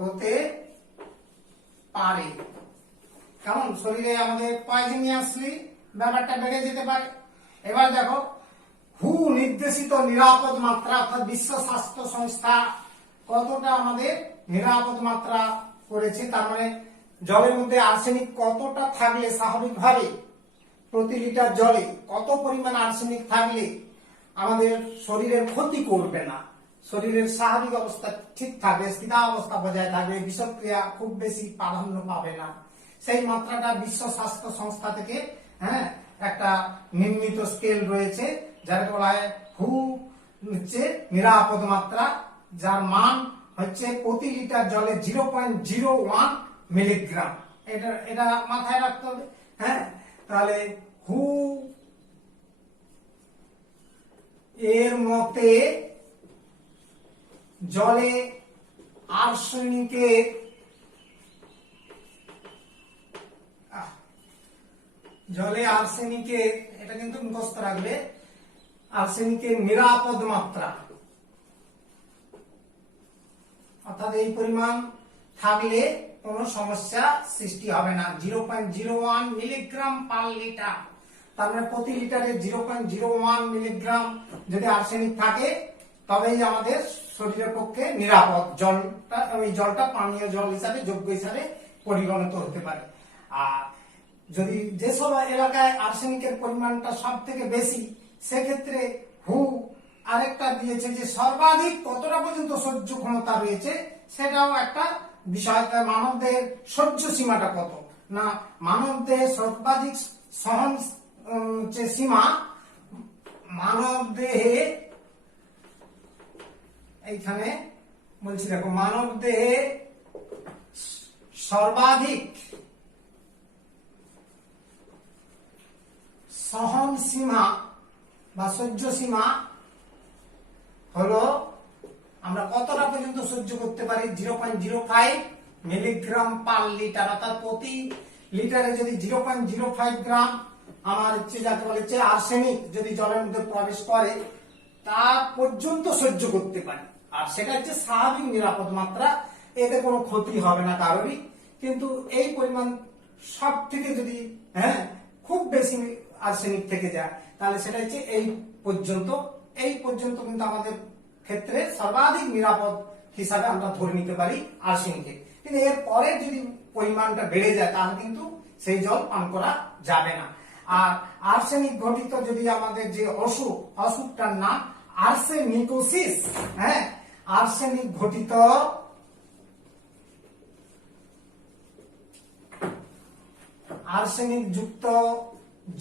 হতে পারে। কেমন, শরীরে আমাদের পয়জনিয়াসলি ব্যাপারটা বেড়ে যেতে পারে। এবার দেখো, হু নির্দেশিত নিরাপদ মাত্রা, অর্থাৎ বিশ্ব স্বাস্থ্য সংস্থা কতটা আমাদের নিরাপদ মাত্রা করেছে, তার মানে জলের মধ্যে আর্সেনিক কতটা থাকলে স্বাভাবিকভাবে প্রতি লিটার জলে কত পরিমাণ আর্সেনিক থাকলে আমাদের শরীরের ক্ষতি করবে না, শরীরের স্বাভাবিক অবস্থা ঠিক থাকবে, স্থিতাবস্থা বজায় থাকবে, বিষক্রিয়া খুব বেশি প্রাধান্য পাবে না, সেই মাত্রাটা বিশ্ব স্বাস্থ্য সংস্থা থেকে একটা নির্মিত স্কেল রয়েছে, যার বলা হয় হু হচ্ছে নিরাপদ মাত্রা, যার মান হচ্ছে প্রতি লিটার জলে 0.01 মিলিগ্রাম। এটা মাথায় রাখতে হবে। তাহলে হু এর মতে জলে আর্সেনিকের এটা কিন্তু মুখস্থ রাখবে, আর্সেনিকের নিরাপদ মাত্রা, অর্থাৎ এই পরিমাণ থাকলে কোনো সমস্যা সৃষ্টি হবে না। 0.01 মিলিগ্রাম পার লিটার, তার মানে প্রতি লিটারে 0.01 মিলিগ্রাম যদি আর্সেনিক থাকে তবেই আমাদের শরীরের পক্ষে নিরাপদ, ওই জলটা পানীয় জল হিসাবে, যোগ্য হিসাবে পরিগণিত হতে পারে। আর যদি যেসব এলাকায় আর্সেনিকের পরিমাণটা সব থেকে বেশি, সেক্ষেত্রে হু আরেকটা দিয়েছে যে সর্বাধিক কতটা পর্যন্ত সহ্য ক্ষমতা রয়েছে, সেটাও একটা বিষয়। মানবদেহের সহ্য সীমাটা কত, না মানবদেহের সর্বাধিক সহন যে সীমা, মানবদেহে এইখানে বলছি দেখো, মানবদেহে সর্বাধিক সহন সীমা বা সহ্য সীমা হলো, আমরা কতটা পর্যন্ত সহ্য করতে পারি, 0.05 মিলিগ্রাম পার লিটার, অর্থাৎ প্রতি লিটারে যদি 0.05 গ্রাম আমার যাকে বলে আর্সেনিক যদি জলের মধ্যে প্রবেশ করে, তা পর্যন্ত সহ্য করতে পারি। আর সেটা হচ্ছে স্বাভাবিক নিরাপদ মাত্রা, এতে কোনো ক্ষতি হবে না কারোরই। কিন্তু এই পরিমাণ সব থেকে যদি খুব বেশি আর্সেনিক থেকে যায়, তাহলে সেটা হচ্ছে এই পর্যন্ত কিন্তু আমাদের ক্ষেত্রে সর্বাধিক নিরাপদ হিসাবে আমরা ধরে নিতে পারি আর্সেনিককে। কিন্তু এর পরে যদি পরিমাণটা বেড়ে যায়, তাহলে কিন্তু সেই জল পান করা যাবে না। আর আর্সেনিক ঘটিত যদি আমাদের যে অসুখটার নাম আর্সেনিকোসিস, আর্সেনিক ঘটিত আর্সেনিক যুক্ত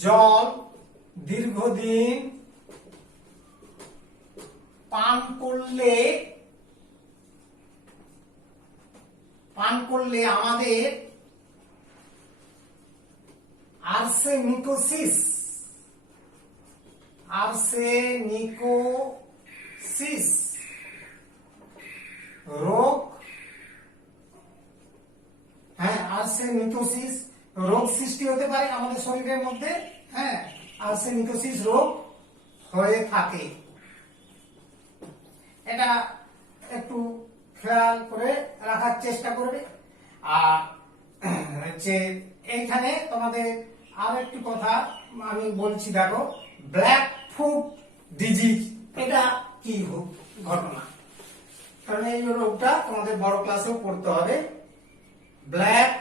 জল দীর্ঘদিন পান করলে আমাদের আর্সেনিকোসিস রোগ, আর্সেনিকোসিস রোগ সৃষ্টি হতে পারে আমাদের শরীরের মধ্যে, আর্সেনিকোসিস রোগ হয়ে থাকে। এটা একটু খেয়াল করে রাখার চেষ্টা করবে। আর হচ্ছে এইখানে তোমাদের আর একটি কথা আমি বলছি, দেখো, ব্ল্যাক ফুট ডিজিজ, এটা কি ঘটনা, কারণ এই রোগটা তোমাদের বড় ক্লাসেও পড়তে হবে। ব্ল্যাক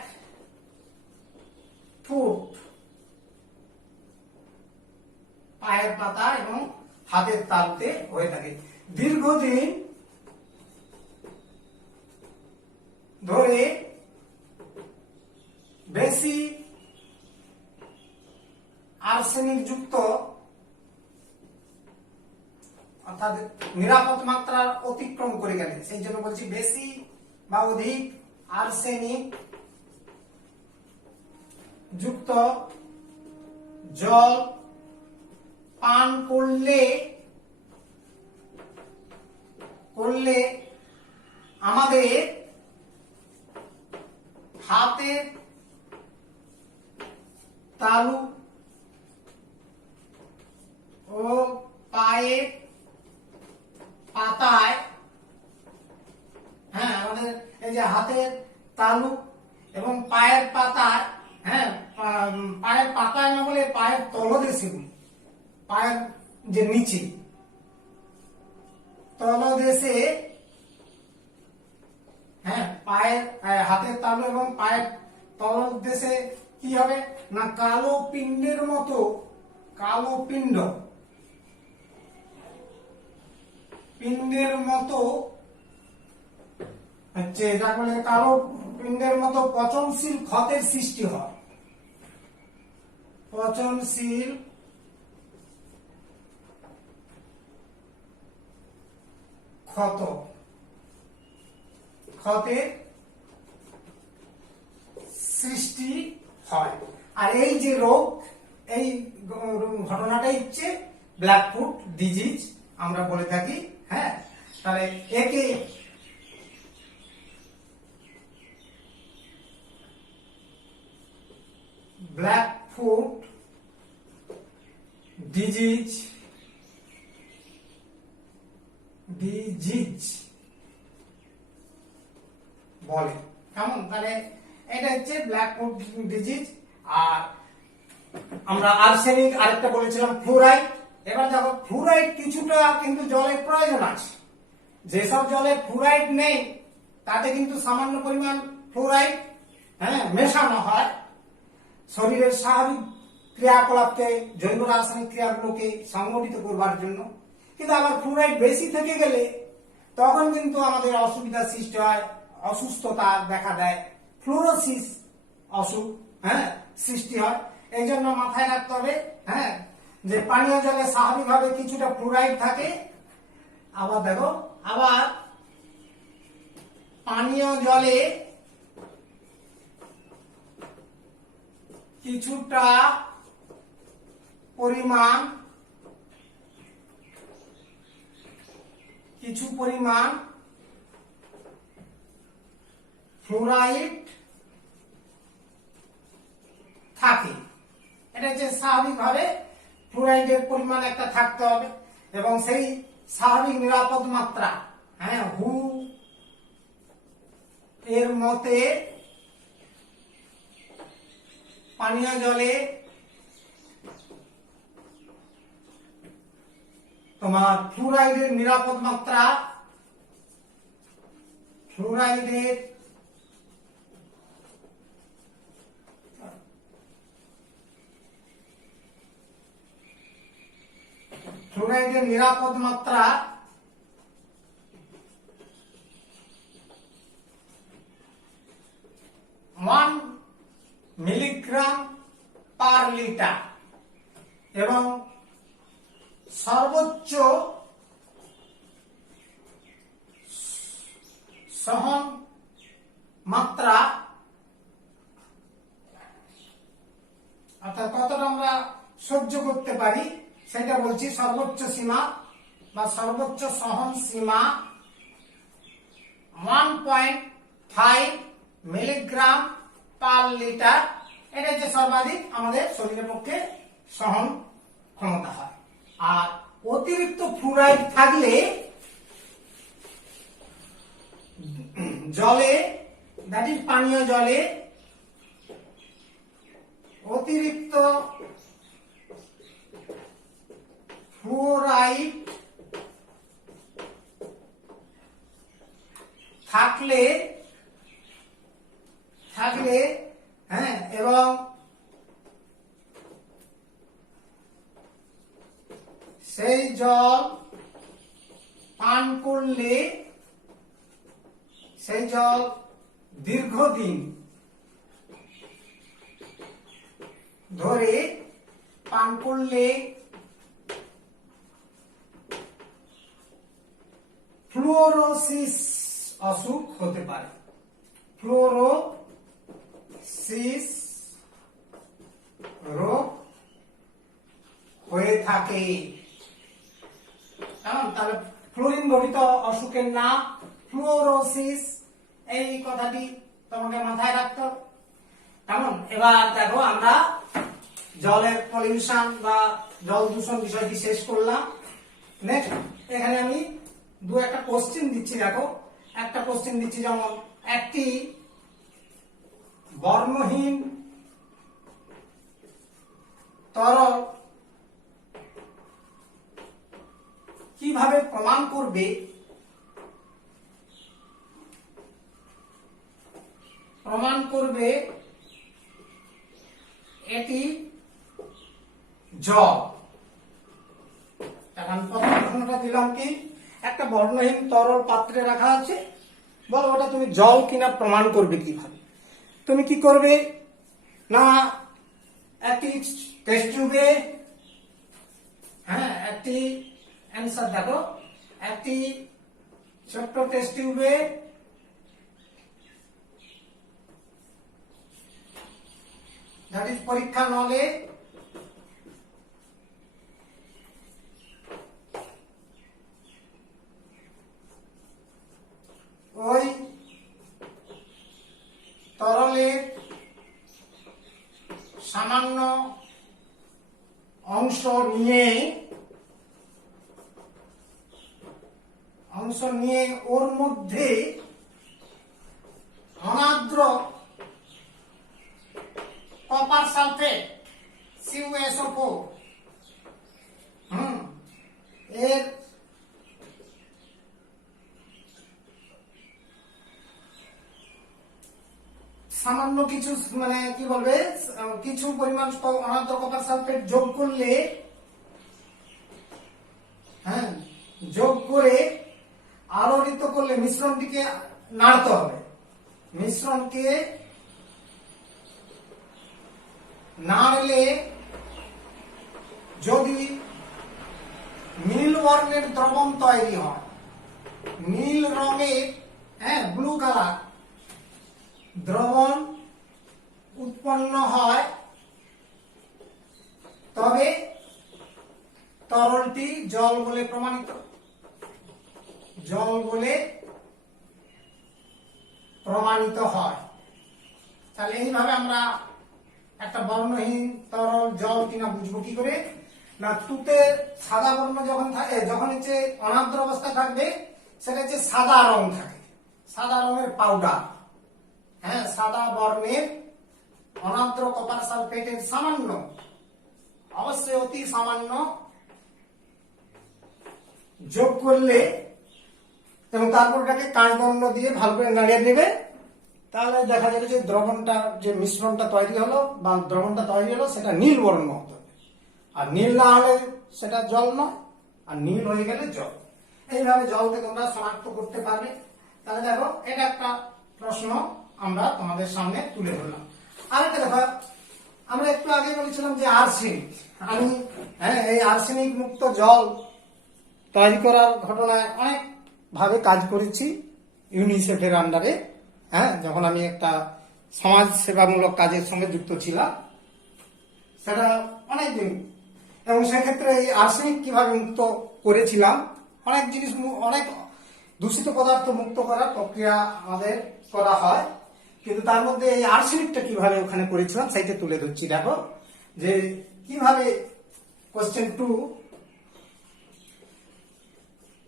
ফুট, পায়ের পাতা এবং হাতের তালুতে হয়ে থাকে। দীর্ঘদিন ধরে বেশি আর্সেনিক যুক্ত, অর্থাৎ নিরাপদ মাত্রার অতিক্রম করে গেলে, সেই জন্য বলছি বেশি বা অধিক আর্সেনিক যুক্ত জল পান করলে আমাদের হাতের তালু ও পায়ের পাতায়, হ্যাঁ আমাদের এই যে হাতের তালু এবং পায়ের পাতায়, হ্যাঁ পায়ের পাতায় না বলে পায়ের তলদেশে, পায়ের যে নিচে তলদেশে, হ্যাঁ পায়ের হাতের তালু এবং পায়ের তলদেশে কি হবে না কালো পিণ্ডের মতো, কালো পিণ্ডের মতো হচ্ছে, যার ফলে কালো পিণ্ডের মতো পচনশীল ক্ষতের সৃষ্টি হয়। পচনশীল ক্ষতের সৃষ্টি হয়। আর এই যে রোগ, এই ঘটনাটাই হচ্ছে ব্ল্যাক ফুট ডিজিজ আমরা বলে থাকি। হ্যাঁ, তাহলে একে ব্ল্যাক ফুট ডিজিজ বলে। কেমন? তাহলে এটা হচ্ছে ব্ল্যাক ফুট ডিজিজ। আর আমরা আর্সেনিক আরেকটা বলেছিলাম ফ্লোরাইড। এবার দেখো ফ্লোরাইড কিছুটা কিন্তু জলের প্রয়োজন আছে। যেসব জলে ফ্লোরাইড নেই তাতে কিন্তু সামান্য পরিমাণ ফ্লোরাইড মেশানো হয় শরীরের স্বাভাবিক ক্রিয়াকলাপকে, জৈব রাসায়নিক ক্রিয়াগুলোকে সংগঠিত করবার জন্য। কিন্তু আবার ফ্লোরাইড বেশি থেকে গেলে তখন কিন্তু আমাদের অসুবিধার সৃষ্টি হয়, অসুস্থতা দেখা দেয়, ফ্লোরোসিস অসুখ সৃষ্টি হয়। এই জন্য মাথায় রাখতে হবে যে পানীয় জলে স্বাভাবিকভাবে কিছুটা ফ্লোরাইড থাকে। আবার দেখো, আবার পানীয় জলে কিছুটা পরিমাণ ফ্লোরাইড থাকে। এটা হচ্ছে স্বাভাবিকভাবে ফ্লোরাইডের পরিমাণ একটা থাকতে হবে এবং সেই স্বাভাবিক নিরাপদ মাত্রা হু এর মতে পানীয় জলে তোমার ফ্লোরাইডের নিরাপদ মাত্রা, ফ্লোরাইডের নিরাপদ মাত্রা 1 মিলিগ্রাম পার লিটার এবং সর্বোচ্চ সহন মাত্রা, অর্থাৎ কতটা আমরা সহ্য করতে পারি সেটা বলছি, সর্বোচ্চ সীমা বা সর্বোচ্চ সহন সীমা 1.5 মিলিগ্রাম পার লিটার। এটা যে সর্বাধিক আমাদের শরীরের পক্ষে সহন ক্ষমতা হয়। আর অতিরিক্ত ফ্লোরাইড থাকলে জলে, দ্যাট ইজ পানীয় জলে অতিরিক্ত ফ্লোরাইড থাকলে এবং সেই জল পান করলে, সেই জল দীর্ঘদিন ধরে পান করলে ফ্লোরোসিস অসুখ হতে পারে। ফ্লোরোসিস রোগ হয়ে থাকে। তাহলে ফ্লোরিন ঘটিত অসুখের নাম ফ্লোরোসিস, এই কথাটি তোমাকে মাথায় রাখতে হবে। কেমন? এবার দেখো আমরা জলের পলিউশন বা জল দূষণ বিষয়টি শেষ করলাম। নেক্সট এখানে আমি একটা কোশ্চেন দিচ্ছি, দেখো একটা কোশ্চেন দিচ্ছি, যেমন একটি বর্ণহীন তরল কিভাবে প্রমাণ করবে এটি জল। এখন প্রথম প্রশ্নটা দিলাম কি, একটা বর্ণহীন তরল পাত্রে রাখা আছে, বলো ওটা তুমি জল কিনা প্রমাণ করবে কিভাবে। তুমি কি করবে না, একটি টেস্ট টিউবে, হ্যাঁ একটি অ্যান্সার দেখো, একটি ছোট্ট টেস্ট টিউবে দ্যাট ইজ পরীক্ষা নলে ওই তরলের সামান্য অংশ নিয়ে ওর মধ্যে অনাদ্র কপার সালফেট CuSO4 এর সামান্য কিছু মানে কি বলবে, কিছু পরিমাণ অনাদ্র কপার সালফেট যোগ করলে, হ্যাঁ যোগ করে আলোড়িত করলে মিশ্রণটিকে নাড়তে হবে। মিশ্রণকে নাড়লে যদি নীল বর্ণের দ্রবণ তৈরি হয়, নীল রঙের, হ্যাঁ ব্লু কালার দ্রবণ উৎপন্ন হয়, তবে তরলটি জল বলে প্রমাণিত হয়। তাহলে এইভাবে আমরা একটা বর্ণহীন তরল জল কিনা বুঝবো কি করে না, তুতে সাদা বর্ণ যখন থাকে, যখন হচ্ছে অনাদ্র অবস্থা থাকবে, সেটা হচ্ছে সাদা রং থাকে, সাদা রঙের পাউডার, হ্যাঁ সাদা বর্ণের অনাদ্র কপার সালফেটের সামান্য, অবশ্যই অতি সামান্য যোগ করলে এবং তারপর এটাকে কাঁচবর্ণ দিয়ে ভালো করে নাড়িয়ে নেবে, তাহলে দেখা যাবে যে দ্রবণটা, যে মিশ্রণটা তৈরি হলো বা দ্রবণটা তৈরি হলো, সেটা নীল বর্ণ হতে হবে। আর নীল না হলে সেটা জল নয়, আর নীল হয়ে গেলে জল। এইভাবে জলকে তোমরা শনাক্ত করতে পারবে। তাহলে দেখো এটা একটা প্রশ্ন আমরা তোমাদের সামনে তুলে ধরলাম। আরেকটা দেখো, আমরা একটু আগে বলেছিলাম যে আর্সেনিক, আমি এই আর্সেনিক মুক্ত জল তৈরি করার ঘটনায় অনেক ভাবে কাজ করেছি ইউনিসেফের আন্ডারে, হ্যাঁ যখন আমি একটা সমাজ সেবামূলক কাজের সঙ্গে যুক্ত ছিলাম, সেটা অনেকদিন, এবং সেক্ষেত্রে এই আর্সেনিক কিভাবে মুক্ত করেছিলাম, অনেক জিনিস, অনেক দূষিত পদার্থ মুক্ত করার প্রক্রিয়া আমাদের করা হয়, কিন্তু তার মধ্যে এই আর্সেনিকটা কিভাবে ওখানে করেছিলাম সেইটা তুলে ধরছি। দেখো যে কিভাবে, কোশ্চেন 2,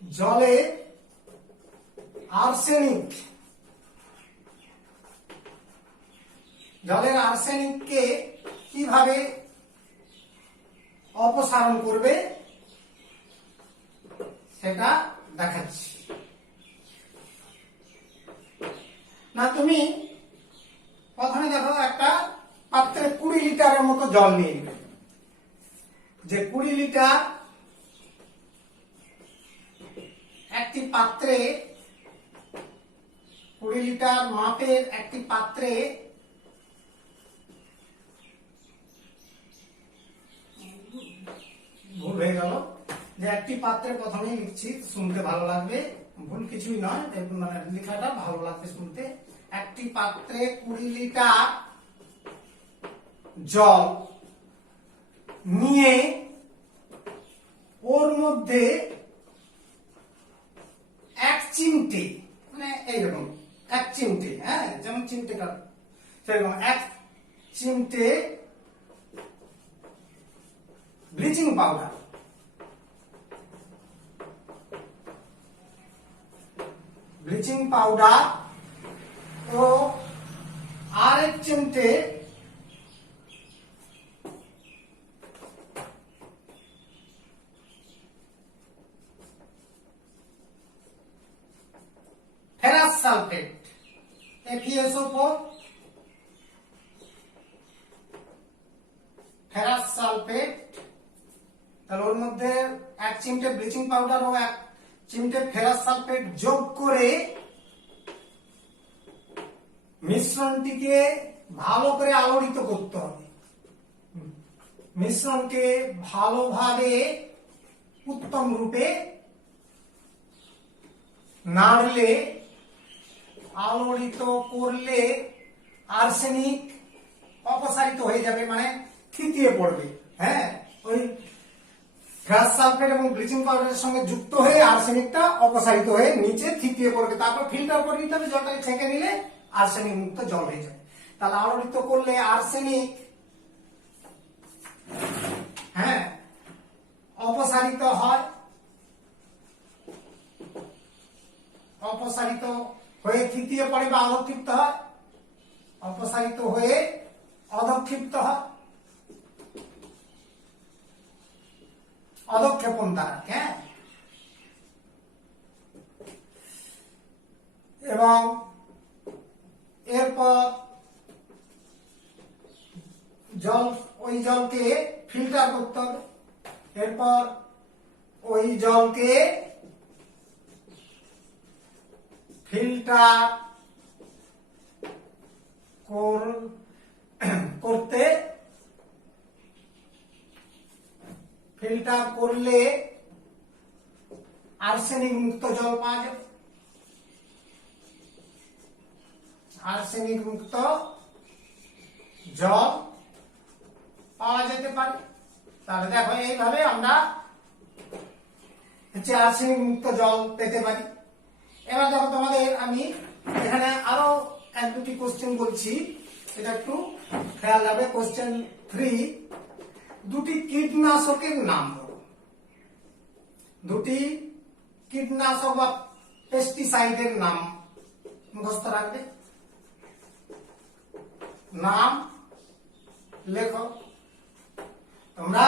জলে আর্সেনিক, জলের আর্সেনিককে কিভাবে অপসারণ করবে সেটা দেখাচ্ছি। না তুমি প্রথমে দেখো একটা পাত্রে 20 লিটারের মতো জল নিয়ে নেবে, যে 20 লিটার একটি পাত্রে, 20 লিটার মাপের একটি পাত্রে ভুল হয়ে গেল, যে একটি পাত্রে প্রথমেই লিখছি, শুনতে ভালো লাগবে, ভুল কিছুই নয়, মানে লেখাটা ভালো লাগবে শুনতে। একটি পাত্রে 20 লিটার জল নিয়ে ওর মধ্যে 1 চিমটে, মানে এইরকম 1 চিমটে, হ্যাঁ যেমন চিমটেটা সেরকম 1 চিমটে ব্লিচিং পাউডার, ব্লিচিং পাউডার ও আরেক চিমটে ferrous sulphate FeSO4, ferrous sulphate, তাহলে ওর মধ্যে এক চিমটে ব্লিচিং পাউডার ও এক চিমটে ফেরাস সালফেট যোগ করে মিশ্রণটিকে ভালো করে আলোড়িত করতে হবে। মিশ্রণকে ভালোভাবে উত্তম রূপে নাড়লে, আলোড়িত করলে আর্সেনিক অপসারিত হয়ে যাবে, মানে থিতিয়ে পড়বে। হ্যাঁ, ওই ফেরাস সালফেট এবং ব্লিচিং পাউডারের সঙ্গে যুক্ত হয়ে আর্সেনিকটা অপসারিত হয়ে নিচে থিতিয়ে পড়বে। তারপর ফিল্টার করে নিতে হবে, জলটাকে ছেঁকে নিলে আর্সেনিক মুক্ত জল হয়ে যাবে। তাহলে আলোড়িত করলে আর্সেনিক হ্যাঁ অপসারিত হয়, অপসারিত হয়ে তৃতীয় পড়ে বা অধক্ষিপ্ত হয়, অপসারিত হয়ে অধক্ষিপ্ত হয়, অধক্ষেপণ দ্বারা। হ্যাঁ, এবং এরপর ওই জলকে ফিল্টার করতে হবে। এরপর ওই জলকে ফিল্টার করতে, ফিল্টার করলে আর্সেনিক মুক্ত জল পাওয়া যাবে, আর্সেনিক মুক্ত জল পাওয়া যেতে পারে। তাহলে দেখো এইভাবে আমরা আর্সেনিক মুক্ত জল পেতে পারি। এবার দেখো তোমাদের আমি এখানে আরো এক দুটি কোশ্চেন বলছি, এটা একটু খেয়াল রাখবে। কোশ্চেন 3, দুটি কীটনাশকের নাম বলো। দুটি কীটনাশক বা পেস্টিসাইডের নাম মুখস্থ রাখবে, নাম লেখো। তোমরা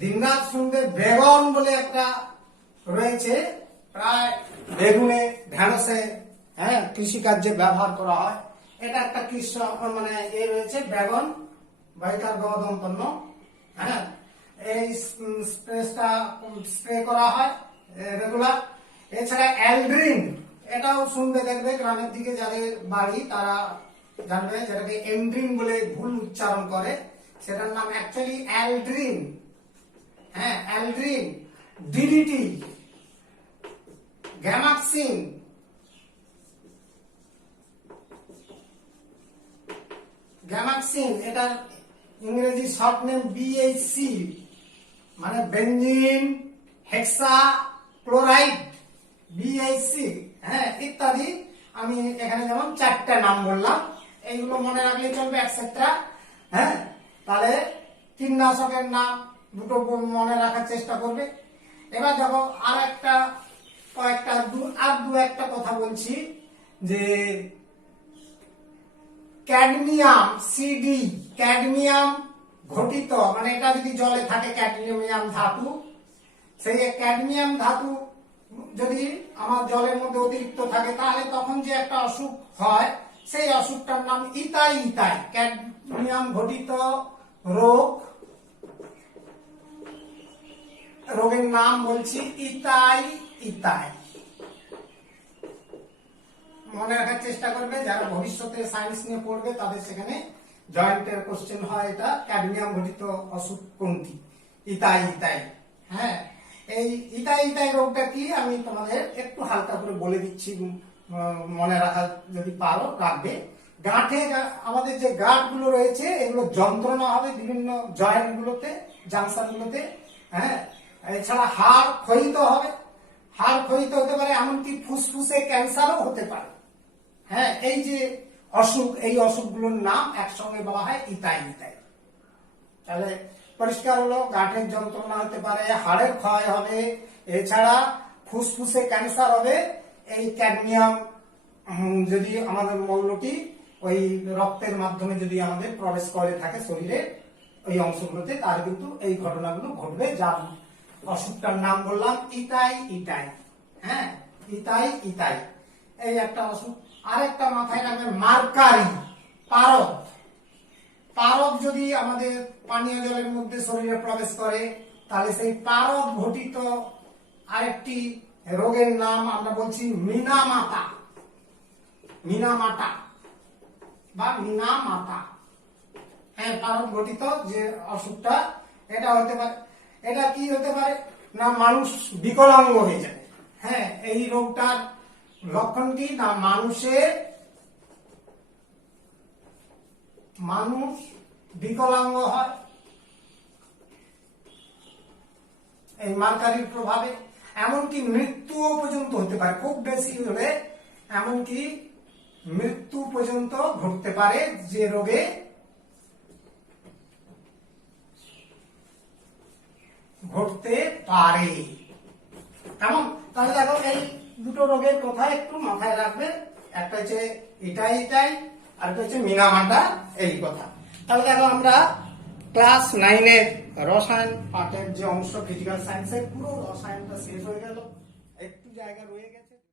দিনরাত শুনবে বেগন বলে একটা রয়েছে, প্রায় বেগুনে ঢেঁড়সে হ্যাঁ কৃষিকার্যে ব্যবহার করা হয়। এটা একটা কৃষক মানে এ রয়েছে বেগন বৈকার গদম্পন্ন। হ্যাঁ, এই স্প্রেটা স্প্রে করা হয় রেগুলার। এছাড়া অ্যালড্রিন, এটাও শুনবে দেখবে গ্রামের দিকে যাদের বাড়ি তারা জানবে, যেটাকে এন্ড্রিন বলে ভুল উচ্চারণ করে, সেটার নাম অ্যাকচুয়ালি অ্যালড্রিন। হ্যাঁ, অ্যালড্রিন, ডিডিটি, গ্যামাক্সিন, গ্যামাক্সিন, এটার ইংরেজি শর্ট নেম BHC, মানে বেনজিন হেক্সা ক্লোরাইড, BHC। হ্যাঁ, ইত্যাদি। আমি এখানে যেমন 4টা নাম বললাম, এইগুলো মনে রাখলে চলবে এটসেট্রা। হ্যাঁ, তাহলে কীটনাশকের নাম দুটো মনে রাখার চেষ্টা করবে। এবার দেখো আর একটা কয়েকটা দু একটা কথা বলছি, যে ক্যাডমিয়াম CD, ক্যাডমিয়াম ঘটিত, মানে এটা যদি জলে থাকে ক্যাডমিয়াম ধাতু, সেই ক্যাডমিয়াম ধাতু যদি আমার জলের মধ্যে অতিরিক্ত থাকে তাহলে তখন যে একটা অসুখ হয়, সেই অসুখটার নাম ইতাই। ইতাই ক্যাডমিয়াম ঘটিত রোগ, রোগের নাম বলছি ইতাই। ইতাই মনে রাখার চেষ্টা করবে, যারা ভবিষ্যতে সায়েন্স নিয়ে পড়বে তাদের সেখানে জয়েন্টের কোশ্চেন হয়, এটা ক্যাডমিয়াম ঘটিত অসুখ কোনটি, ইতাই। ইতাই। হ্যাঁ, এই ইতাই ইতাই রোগটা কি আমি তোমাদের একটু হালকা করে বলে দিচ্ছি, মনে রাখা যদি পারো রাখবে। গাঁঠে আমাদের যে গাঁট গুলো রয়েছে এগুলো যন্ত্রণা হবে বিভিন্ন জয়েন্ট গুলোতে, জাংশন গুলোতে। হ্যাঁ, এছাড়া হাড় ক্ষয়িত হবে, হাড় ক্ষয়িত হতে পারে, এমনকি ফুসফুসে ক্যান্সারও হতে পারে। হ্যাঁ, এই যে অসুখ, এই অসুখগুলোর নাম একসঙ্গে বলা হয় ইতাই। ইতাই। তাহলে পরিষ্কার হলো, গাঁটের যন্ত্রণা হতে পারে, হাড়ের ক্ষয় হবে, এছাড়া ফুসফুসে ক্যান্সার হবে। এই ক্যাডমিয়াম যদি আমাদের মৌলটি ওই রক্তের মাধ্যমে যদি আমাদের প্রবেশ করে থাকে শরীরে ওই অংশগুলোতে, তার কিন্তু এই ঘটনাগুলো ঘটবে। যার অসুখটার নাম বললাম ইটাই ইটাই। হ্যাঁ, ইটাই ইটাই এই একটা অসুখ। আরেকটা মাথায় রাখবেন মার্কারি, পারদ। পারদ যদি আমাদের পানীয় জলের মধ্যে শরীরে প্রবেশ করে, তাহলে সেই পারদ ঘটিত আরেকটি রোগের নাম আমরা বলছি মিনামাটা। মিনামাটা বা মিনামাটা। হ্যাঁ, পারদ ঘটিত যে অসুখটা, এটা হতে পারে। এটা কি হতে পারে না, মানুষ বিকলাঙ্গ হয়ে যাবে। হ্যাঁ, এই রোগটার লক্ষণ কি না, মানুষ বিকলাঙ্গ হয় এই মার্কারির প্রভাবে। এমনকি মৃত্যুও পর্যন্ত হতে পারে, খুব বেশি হলে এমনকি মৃত্যু পর্যন্ত ঘটতে পারে যে রোগে ঘটতে পারে। কেমন? তাহলে দেখো এই দুটো রোগের কথা একটু মাথায় রাখবে। একটা হচ্ছে ইটাই ইটাই, আর একটা হচ্ছে মিনামাটা, এই কথা। তাহলে দেখো আমরা ক্লাস 9 রসায়ন পাঠের যে অংশ ফিজিক্যাল সায়েন্সের পুরো রসায়নটা শেষ হয়ে গেল, একটু জায়গা রয়ে গেছে।